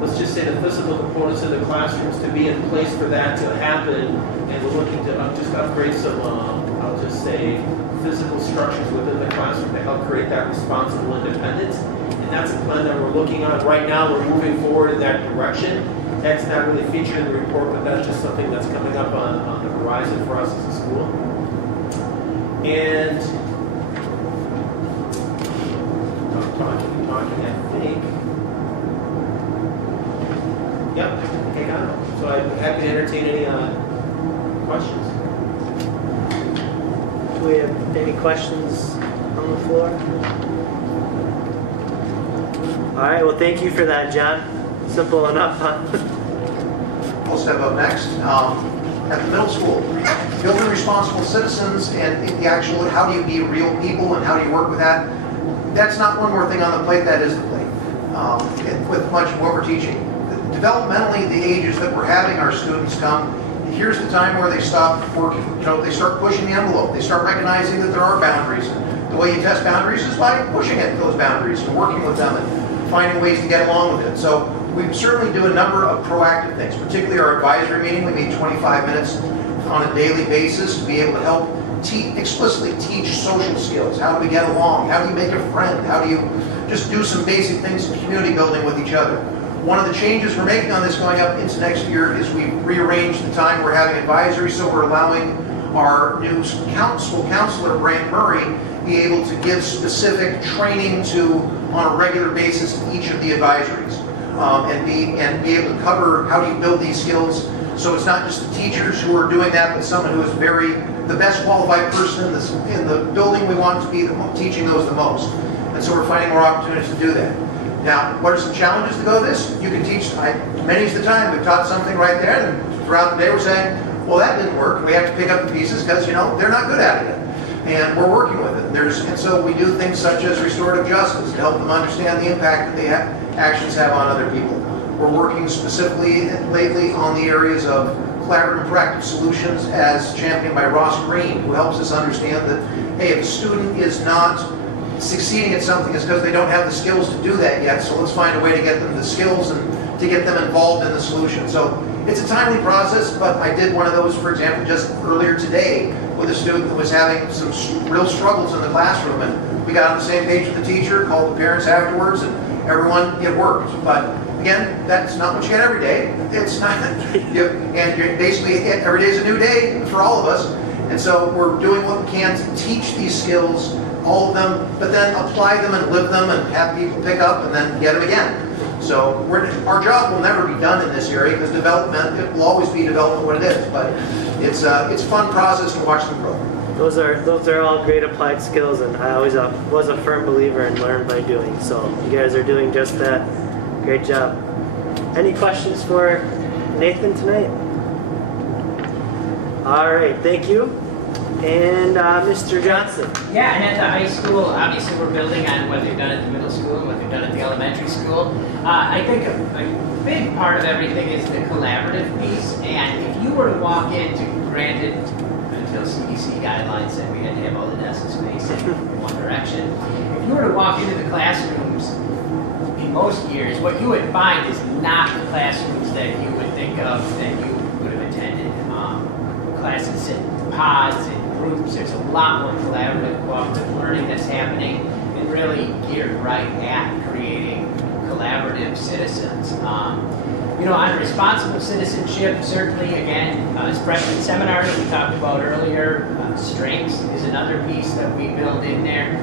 let's just say, the physical components in the classrooms to be in place for that to happen. And we're looking to just upgrade some, I'll just say, physical structures within the classroom to help create that responsible independence. And that's a plan that we're looking on right now. We're moving forward in that direction. That's not really featured in the report, but that's just something that's coming up on the horizon for us as a school. And talking, I think. Yep, I got it. So I'm happy to entertain any questions. Do we have any questions on the floor? All right, well, thank you for that, John. Simple enough, huh? We'll step up next. At the middle school, building responsible citizens and the actual, how do you be real people and how do you work with that? That's not one more thing on the plate, that is the plate. With much of what we're teaching. Developmentally, the ages that we're having our students come, here's the time where they stop working. They start pushing the envelope. They start recognizing that there are boundaries. The way you test boundaries is by pushing at those boundaries and working with them and finding ways to get along with it. So we certainly do a number of proactive things, particularly our advisory meeting. We meet 25 minutes on a daily basis to be able to help explicitly teach social skills. How do we get along? How do you make a friend? How do you just do some basic things in community building with each other? One of the changes we're making on this going up into next year is we've rearranged the time we're having advisory, so we're allowing our new school counselor, Brant Murray, be able to give specific training on a regular basis to each of the advisories, and be able to cover how do you build these skills. So it's not just the teachers who are doing that, but someone who is the best qualified person in the building. We want to be teaching those the most, and so we're finding more opportunities to do that. Now, what are some challenges to go this? You can teach, many's the time, we've taught something right there, and throughout the day we're saying, well, that didn't work, and we have to pick up the pieces because, they're not good at it. And we're working with it. And so we do things such as restorative justice to help them understand the impact that actions have on other people. We're working specifically lately on the areas of collaborative and proactive solutions as championed by Ross Green, who helps us understand that, hey, if a student is not succeeding at something, it's because they don't have the skills to do that yet. So let's find a way to get them the skills and to get them involved in the solution. So it's a timely process, but I did one of those, for example, just earlier today with a student that was having some real struggles in the classroom, and we got on the same page with the teacher, called the parents afterwards, and it worked. But again, that's not what you get every day. It's not, and you're basically, every day is a new day for all of us. And so we're doing what we can to teach these skills, all of them, but then apply them and live them and have people pick up and then get them again. So our job will never be done in this area because development, it will always be development what it is, but it's a fun process to watch them grow. Those are all great applied skills, and I always was a firm believer in learn by doing. So you guys are doing just that. Great job. Any questions for Nathan tonight? All right, thank you. And Mr. Johnson. Yeah, and at the high school, obviously we're building on what they've done at the middle school and what they've done at the elementary school. I think a big part of everything is the collaborative piece. And if you were to walk into, granted, until CDC guidelines said we had to have all the desks facing one direction, if you were to walk into the classrooms in most years, what you would find is not the classrooms that you would think of that you would have attended. Classes in pods and groups. There's a lot more collaborative, cooperative learning that's happening and really geared right at creating collaborative citizens. On responsible citizenship, certainly, again, as freshman seminar that we talked about earlier, strengths is another piece that we build in there.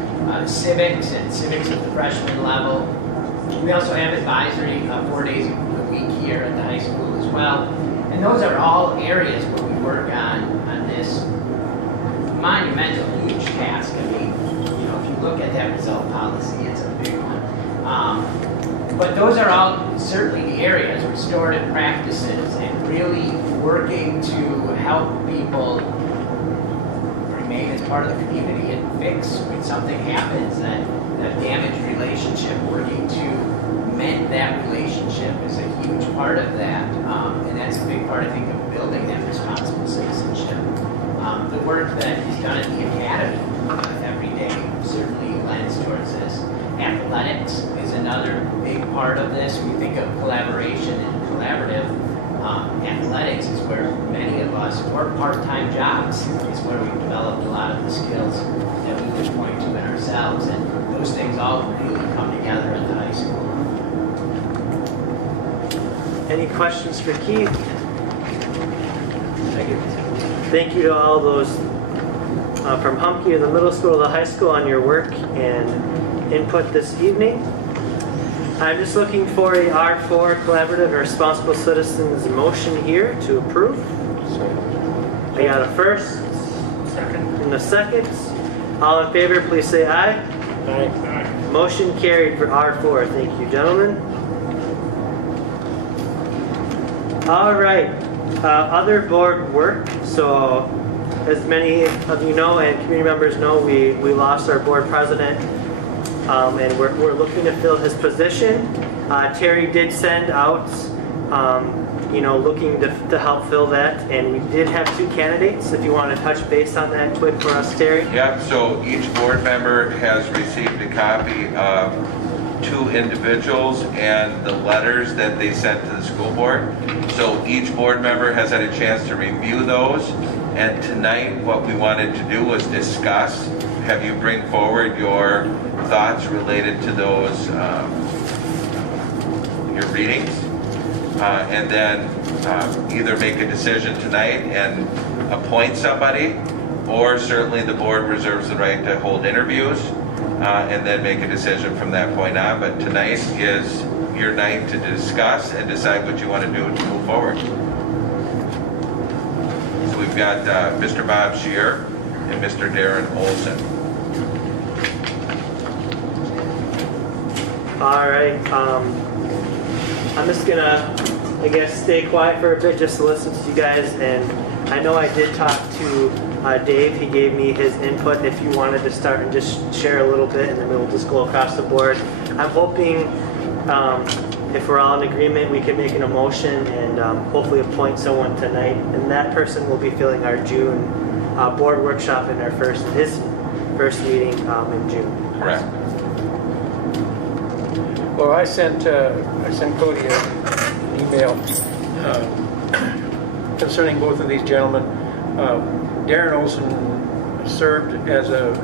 Civics at the freshman level. We also have advisory 4 days a week here at the high school as well. And those are all areas where we work on this monumental, huge task. I mean, if you look at that result policy, it's a big one. But those are all certainly the areas, restorative practices, and really working to help people remain as part of the community and fix when something happens, that damaged relationship, working to mend that relationship is a huge part of that. And that's a big part, I think, of building that responsible citizenship. The work that is done at the academy every day certainly lends towards this. Athletics is another big part of this. We think of collaboration and collaborative athletics is where many of us, or part-time jobs, is where we've developed a lot of the skills that we would point to in ourselves. And those things all really come together at the high school. Any questions for Keith? Thank you to all those from Humke to the middle school to the high school on your work and input this evening. I'm just looking for a R4 collaborative or responsible citizens motion here to approve. I got a first. Second. And a second. All in favor, please say aye. Aye. Motion carried for R4. Thank you, gentlemen. All right. Other board work. So, as many of you know and community members know, we lost our board president, and we're looking to fill his position. Terry did send out, looking to help fill that, and we did have 2 candidates. If you want to touch base on that quick for us, Terry. Yep, so each board member has received a copy of 2 individuals and the letters that they sent to the school board. So each board member has had a chance to review those. And tonight, what we wanted to do was discuss, have you bring forward your thoughts related to those, your readings, and then either make a decision tonight and appoint somebody, or certainly the board reserves the right to hold interviews and then make a decision from that point on. But tonight is your night to discuss and decide what you want to do to move forward. So we've got Mr. Bob Scheer and Mr. Darren Olson. All right. I'm just gonna, stay quiet for a bit just to listen to you guys. And I know I did talk to Dave. He gave me his input. If you wanted to start and just share a little bit, and then we'll just go across the board. I'm hoping, if we're all in agreement, we can make an motion and hopefully appoint someone tonight. And that person will be filling our June board workshop in his first meeting in June. Correct. Well, I sent Cody an email concerning both of these gentlemen. Darren Olson served as a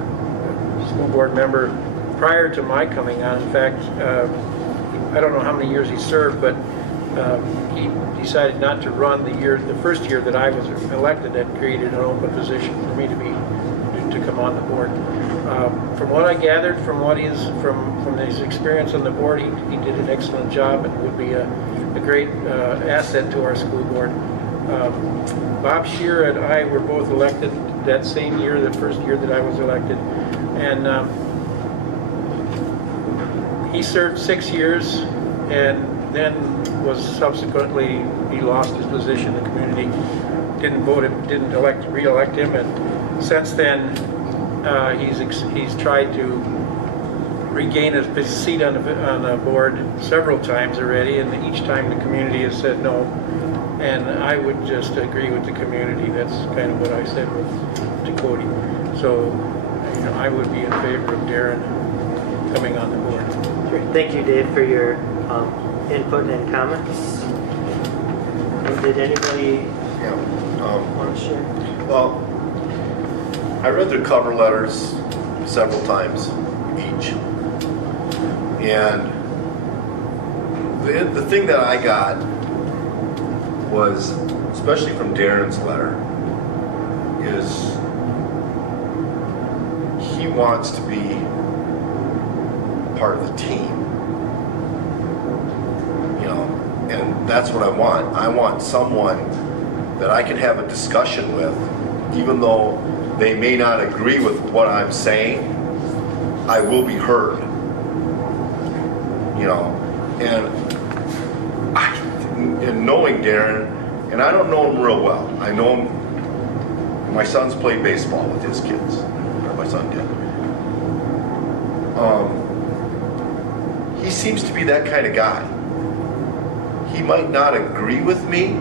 school board member prior to my coming on. In fact, I don't know how many years he served, but he decided not to run the first year that I was elected. That created an open position for me to come on the board. From what I gathered from his experience on the board, he did an excellent job and would be a great asset to our school board. Bob Scheer and I were both elected that same year, the first year that I was elected, and he served 6 years, and then was subsequently, he lost his position. The community didn't re-elect him, and since then he's tried to regain his seat on the board several times already, and each time the community has said no. And I would just agree with the community. That's kind of what I said to Cody. So, I would be in favor of Darren coming on the board. Great. Thank you, Dave, for your input and comments. And did anybody want to share? Well, I read their cover letters several times each. And the thing that I got was, especially from Darren's letter, is he wants to be part of the team. And that's what I want. I want someone that I can have a discussion with, even though they may not agree with what I'm saying. I will be heard. And knowing Darren, and I don't know him real well. I know him, my son's played baseball with his kids, or my son did. He seems to be that kind of guy. He might not agree with me,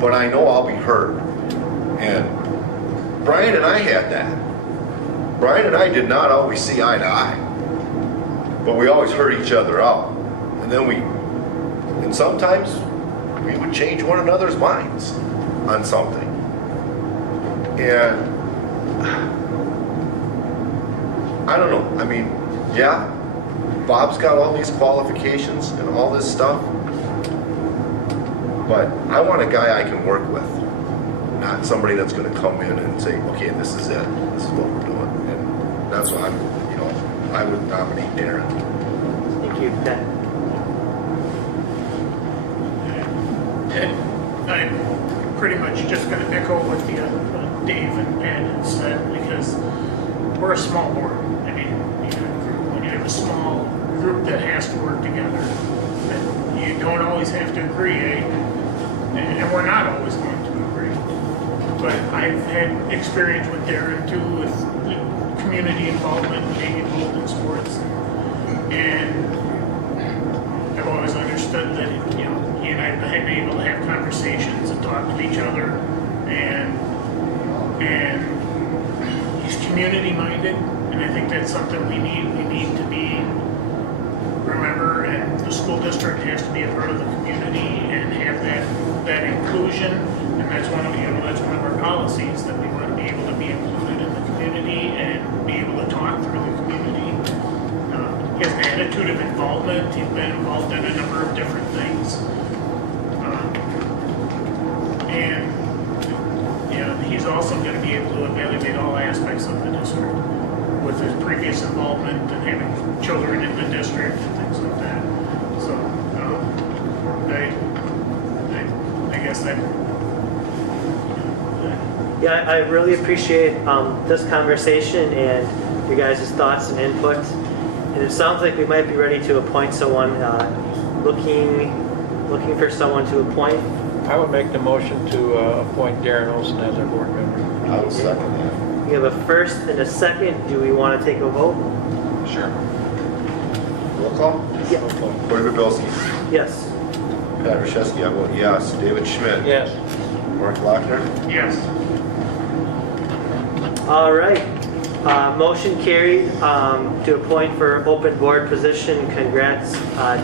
but I know I'll be heard. And Brian and I had that. Brian and I did not always see eye to eye. but we always hurt each other out. And then and sometimes we would change one another's minds on something. And I don't know, I mean, yeah, Bob's got all these qualifications and all this stuff, but I want a guy I can work with, not somebody that's gonna come in and say, okay, this is it, this is what we're doing. And that's why I would nominate Darren. Thank you, Ken. And I'm pretty much just going to echo what Dave and Ed had said, because we're a small board. I mean, when you have a small group that has to work together, then you don't always have to agree, and we're not always going to agree. But I've had experience with Darren too, with community involvement, being involved in sports, and I've always understood that he and I have been able to have conversations and talk to each other, and he's community minded, and I think that's something we need to remember, and the school district has to be a part of the community and have that inclusion, and that's one of our policies, that we want to be able to be included in the community and be able to talk through the community. He has an attitude of involvement. He's been involved in a number of different things. And he's also going to be able to evaluate all aspects of the district with his previous involvement and having children in the district and things like that. So I guess that. Yeah, I really appreciate this conversation and your guys' thoughts and input. And it sounds like we might be ready to appoint someone, looking for someone to appoint. I would make the motion to appoint Darren Olson as our board member. I would second that. We have a first and a second. Do we want to take a vote? Sure. Roll call? Yeah. Corey Babelski. Yes. Pat Rashevsky, I vote yes. David Schmidt. Yes. Mark Lochner. Yes. All right. Motion carried to appoint for open board position. Congrats,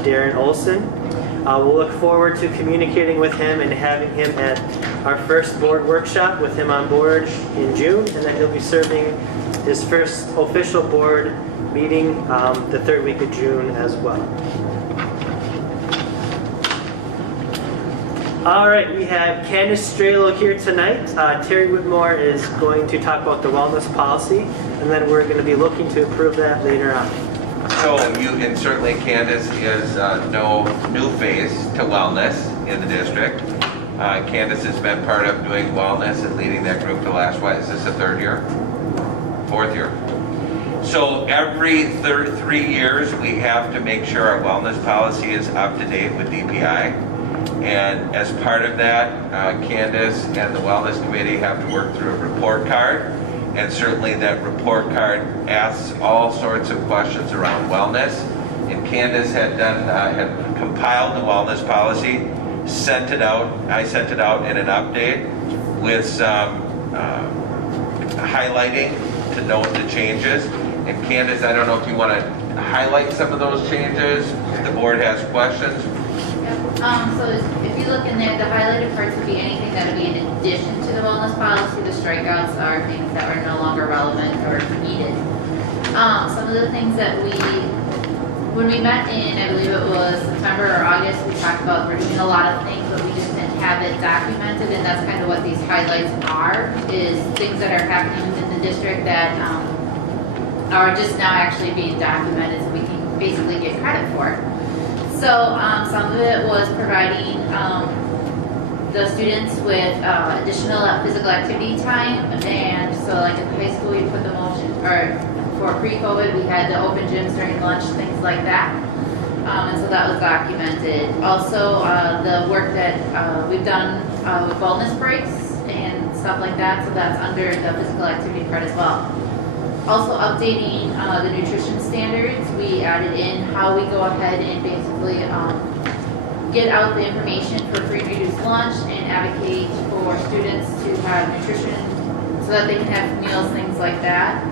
Darren Olson. We'll look forward to communicating with him and having him at our first board workshop with him on board in June, and then he'll be serving his first official board meeting the third week of June as well. All right, we have Candace Strelo here tonight. Terry Whitmore is going to talk about the wellness policy, and then we're going to be looking to approve that later on. So and certainly Candace is no new face to wellness in the district. Candace has been part of doing wellness and leading that group the last, is this the third year? Fourth year. So every 3 years, we have to make sure our wellness policy is up to date with DPI. And as part of that, Candace and the Wellness Committee have to work through a report card. And certainly that report card asks all sorts of questions around wellness. And Candace had compiled the wellness policy, sent it out. I sent it out in an update with some highlighting to note the changes. And Candace, I don't know if you want to highlight some of those changes, if the board has questions. So if you look in there, the highlighted parts would be anything that would be in addition to the wellness policy. The strikeouts are things that are no longer relevant or needed. Some of the things that when we met in, I believe it was September or August, we talked about we're doing a lot of things, but we just didn't have it documented, and that's kind of what these highlights are, is things that are happening within the district that are just now actually being documented, so we can basically get credit for it. So some of it was providing the students with additional physical activity time, and so like in high school we put the motion, or for pre-COVID we had the open gyms during lunch, things like that, and so that was documented. Also the work that we've done with wellness breaks and stuff like that, so that's under the physical activity part as well. Also updating the nutrition standards, we added in how we go ahead and basically get out the information for free reduced lunch and advocate for students to have nutrition so that they can have meals, things like that.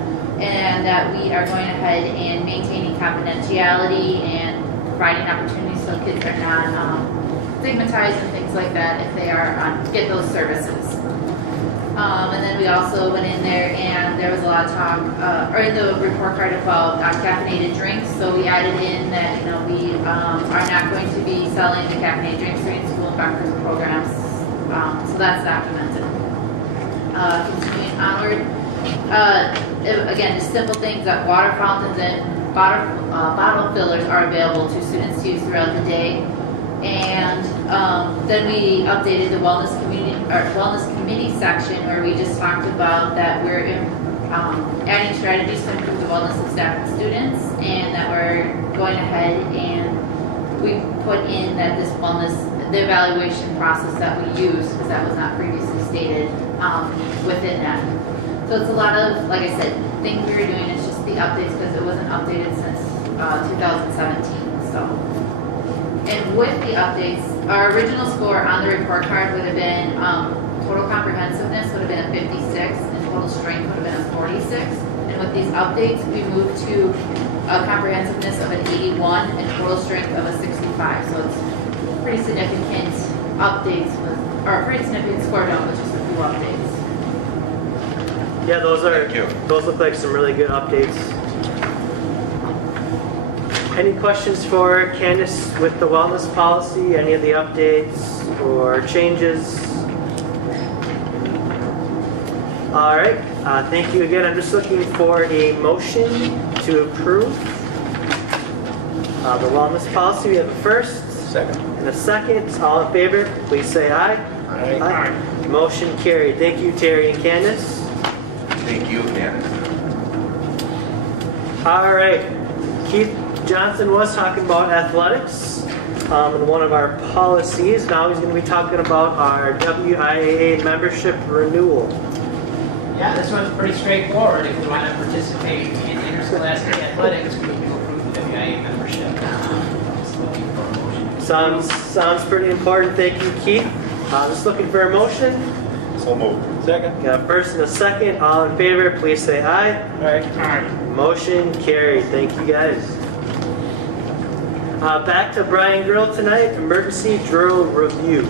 and that we are going ahead and maintaining confidentiality and providing opportunities so kids are not stigmatized and things like that if they are get those services. And then we also went in there and there was a lot of talk, or in the report card about caffeinated drinks. So we added in that, you know, we are not going to be selling the caffeinated drinks during school and breakfast programs. So that's documented. Continuing onward, again, just simple things that water fountains and bottle fillers are available to students to use throughout the day. And then we updated the wellness committee section where we just talked about that we're adding strategies to improve the wellness of staff and students, and that we're going ahead and we put in that this wellness, the evaluation process that we use, because that was not previously stated within that. So it's a lot of, like I said, things we were doing. It's just the updates because it wasn't updated since 2017. So. And with the updates, our original score on the report card would have been total comprehensiveness would have been a 56 and total strength would have been a 46. And with these updates, we moved to a comprehensiveness of an 81 and total strength of a 65. So it's pretty significant updates, or pretty significant score down with just a few updates. Yeah, those look like some really good updates. Any questions for Candace with the wellness policy? Any of the updates or changes? All right, thank you again. I'm just looking for a motion to approve the wellness policy. We have a first. Second. And a second. All in favor, please say aye. Aye. Motion carried. Thank you, Terry and Candace. Thank you, Candace. All right, Keith Johnson was talking about athletics in one of our policies. Now he's going to be talking about our WIAA membership renewal. Yeah, this one's pretty straightforward. If we want to participate in interscholastic athletics, we need to approve the WIAA membership. Just looking for a motion. Sounds pretty important. Thank you, Keith. Just looking for a motion. So moved. Second. Got a first and a second. All in favor, please say aye. Aye. Motion carried. Thank you, guys. Back to Brian Grill tonight, emergency drill review.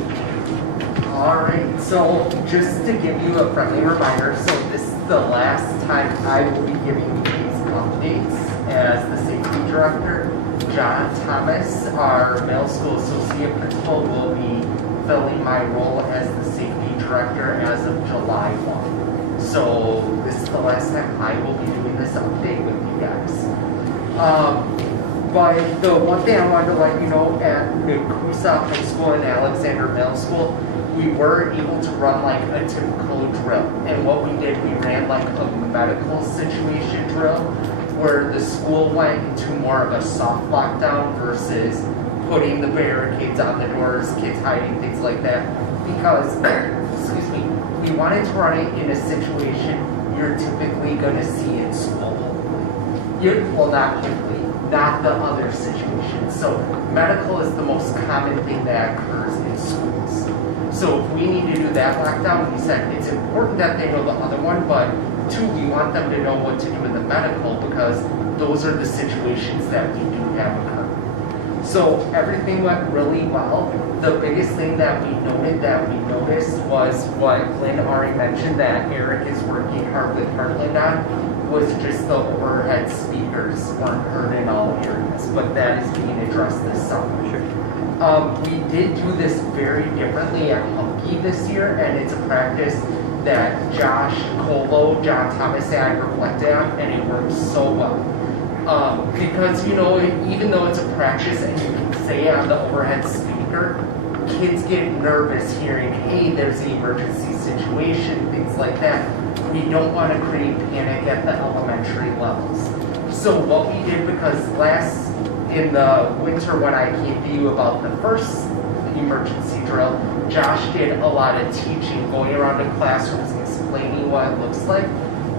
Alright, so just to give you a friendly reminder, so this is the last time I will be giving you these updates as the safety director. John Thomas, our middle school associate principal, will be filling my role as the safety director as of July 1. So this is the last time I will be doing this update with you guys. But the one thing I wanted to let you know, at Nekoosa High School and Alexander Middle School, we were able to run like a typical drill. And what we did, we ran like a medical situation drill where the school went into more of a soft lockdown versus putting the barricades on the doors, kids hiding, things like that. Because, excuse me, we wanted to run it in a situation you're typically going to see in school. Well, not typically. Not the other situations. So medical is the most common thing that occurs in schools. So if we need to do that lockdown, we said it's important that they know the other one, but two, we want them to know what to do in the medical because those are the situations that we do have occur. So everything went really well. The biggest thing that we noticed was what Lynn already mentioned that Eric is working hard with Heartland on, was just the overhead speakers weren't heard in all areas, but that is being addressed this summer. We did do this very differently at Hunky this year, and it's a practice that Josh Colo, John Thomas, and I reflected on, and it works so well. Because, you know, even though it's a practice and you can say on the overhead speaker, kids get nervous hearing, hey, there's an emergency situation, things like that. We don't want to create panic at the elementary levels. So what we did, because in the winter when I came to you about the first emergency drill, Josh did a lot of teaching, going around to classrooms and explaining what it looks like.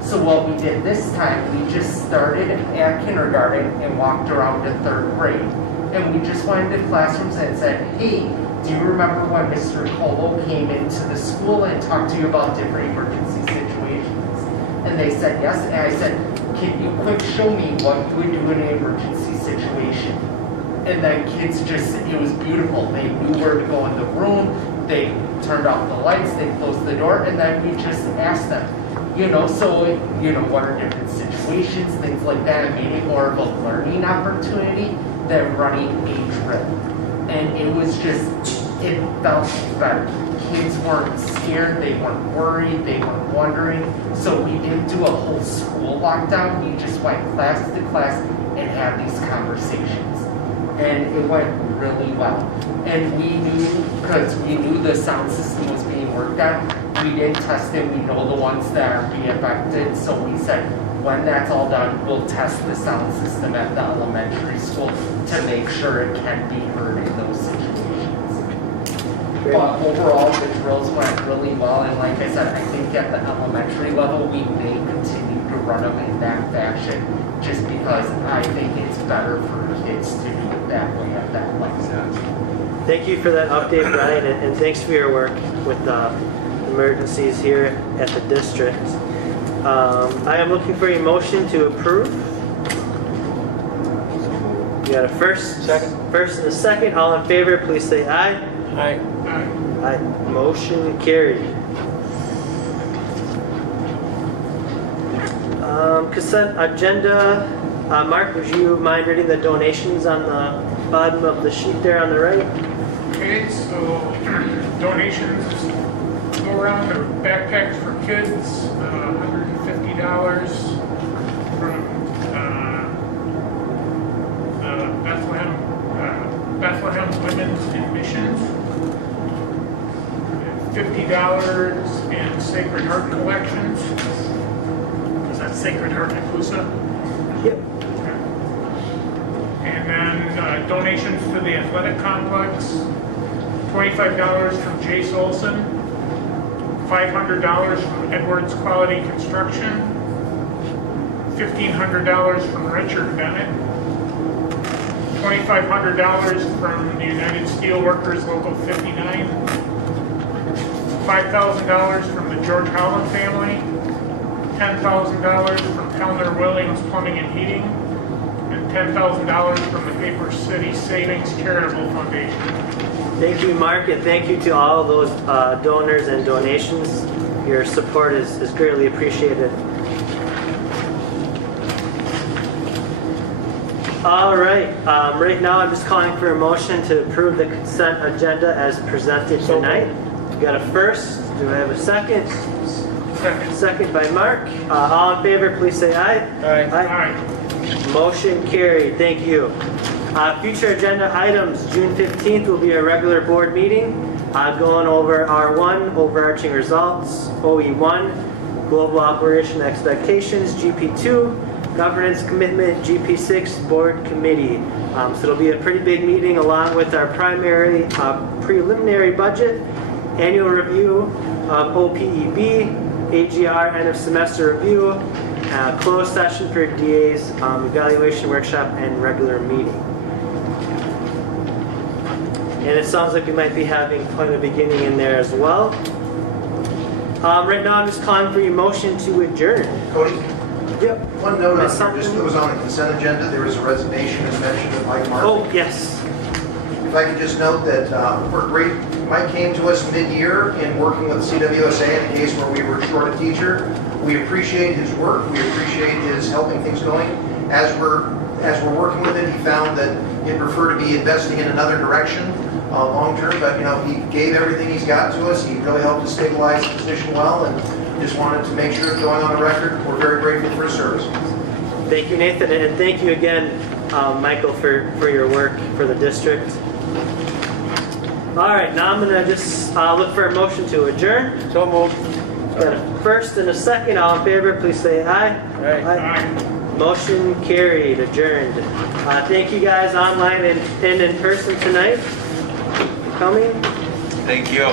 So what we did this time, we just started at kindergarten and walked around to 3rd grade. And we just went into classrooms and said, hey, do you remember when Mr. Colo came into the school and talked to you about different emergency situations? And they said yes, and I said, can you quick show me what you would do in an emergency situation? And then kids just, it was beautiful. They knew where to go in the room. They turned off the lights, they closed the door, and then we just asked them. So, what are different situations, things like that. It made it more of a learning opportunity than running a drill. And it was just, it felt better. Kids weren't scared, they weren't worried, they weren't wondering. So we didn't do a whole school lockdown. We just went class to class and had these conversations. And it went really well. And we knew the sound system was being worked on. We didn't test it. We know the ones that are being affected. So we said, when that's all done, we'll test the sound system at the elementary school to make sure it can be heard in those situations. Great. But overall, the drills went really well. And like I said, I think at the elementary level, we may continue to run them in that fashion just because I think it's better for kids to do it that way at that level. Thank you for that update, Brian, and thanks for your work with emergencies here at the district. I am looking for a motion to approve. You got a first? Second. First and a second. All in favor, please say aye. Aye. Aye. Motion carried. Consent agenda. Mark, would you mind reading the donations on the bottom of the sheet there on the right? Okay, so donations go around the backpacks for kids, $150 from the Bethlehem Women's in Missions, $50 in Sacred Heart Collections. Is that Sacred Heart Nekoosa? Yep. And then donations to the athletic complex, $25 from Jace Olson, $500 from Edwards Quality Construction, $1,500 from Richard Bennett, $2,500 from the United Steelworkers Local 59, $5,000 from the George Holland family, $10,000 from Kellner Williams Plumbing and Heating, and $10,000 from the Paper City Savings Charitable Foundation. Thank you, Mark, and thank you to all of those donors and donations. Your support is greatly appreciated. All right. Right now, I'm just calling for a motion to approve the consent agenda as presented tonight. You got a first. Do I have a second? Second by Mark. All in favor, please say aye. Aye. Motion carried. Thank you. Future agenda items. June 15th will be a regular board meeting going over R1, overarching results, OE1, global operation expectations, GP2, governance commitment, GP6, board committee. So it'll be a pretty big meeting along with our primary preliminary budget, annual review of OPEB, AGR end of semester review, closed session for DA's evaluation workshop, and regular meeting. And it sounds like we might be having quite a beginning in there as well. Right now I'm just calling for your motion to adjourn. Cody, Yep. one note on Miss here, just that was on the consent agenda, there was a resignation as mentioned of Mike Martin. Oh, yes. If I could just note that we're great. Mike came to us mid-year in working with CWSA in a case where we were short a teacher. We appreciate his work. We appreciate his helping things going. As we're working with him, he found that he'd prefer to be investing in another direction long-term. But he gave everything he's got to us. He really helped us stabilize the position well, and just wanted to make sure it's going on the record. We're very grateful for his service. Thank you, Nathan, and thank you again, Michael, for your work for the district. All right, now I'm going to just look for a motion to adjourn. So moved. Got a first and a second. All in favor, please say aye. Aye. Motion carried, adjourned. Thank you guys online and in person tonight for coming. Thank you.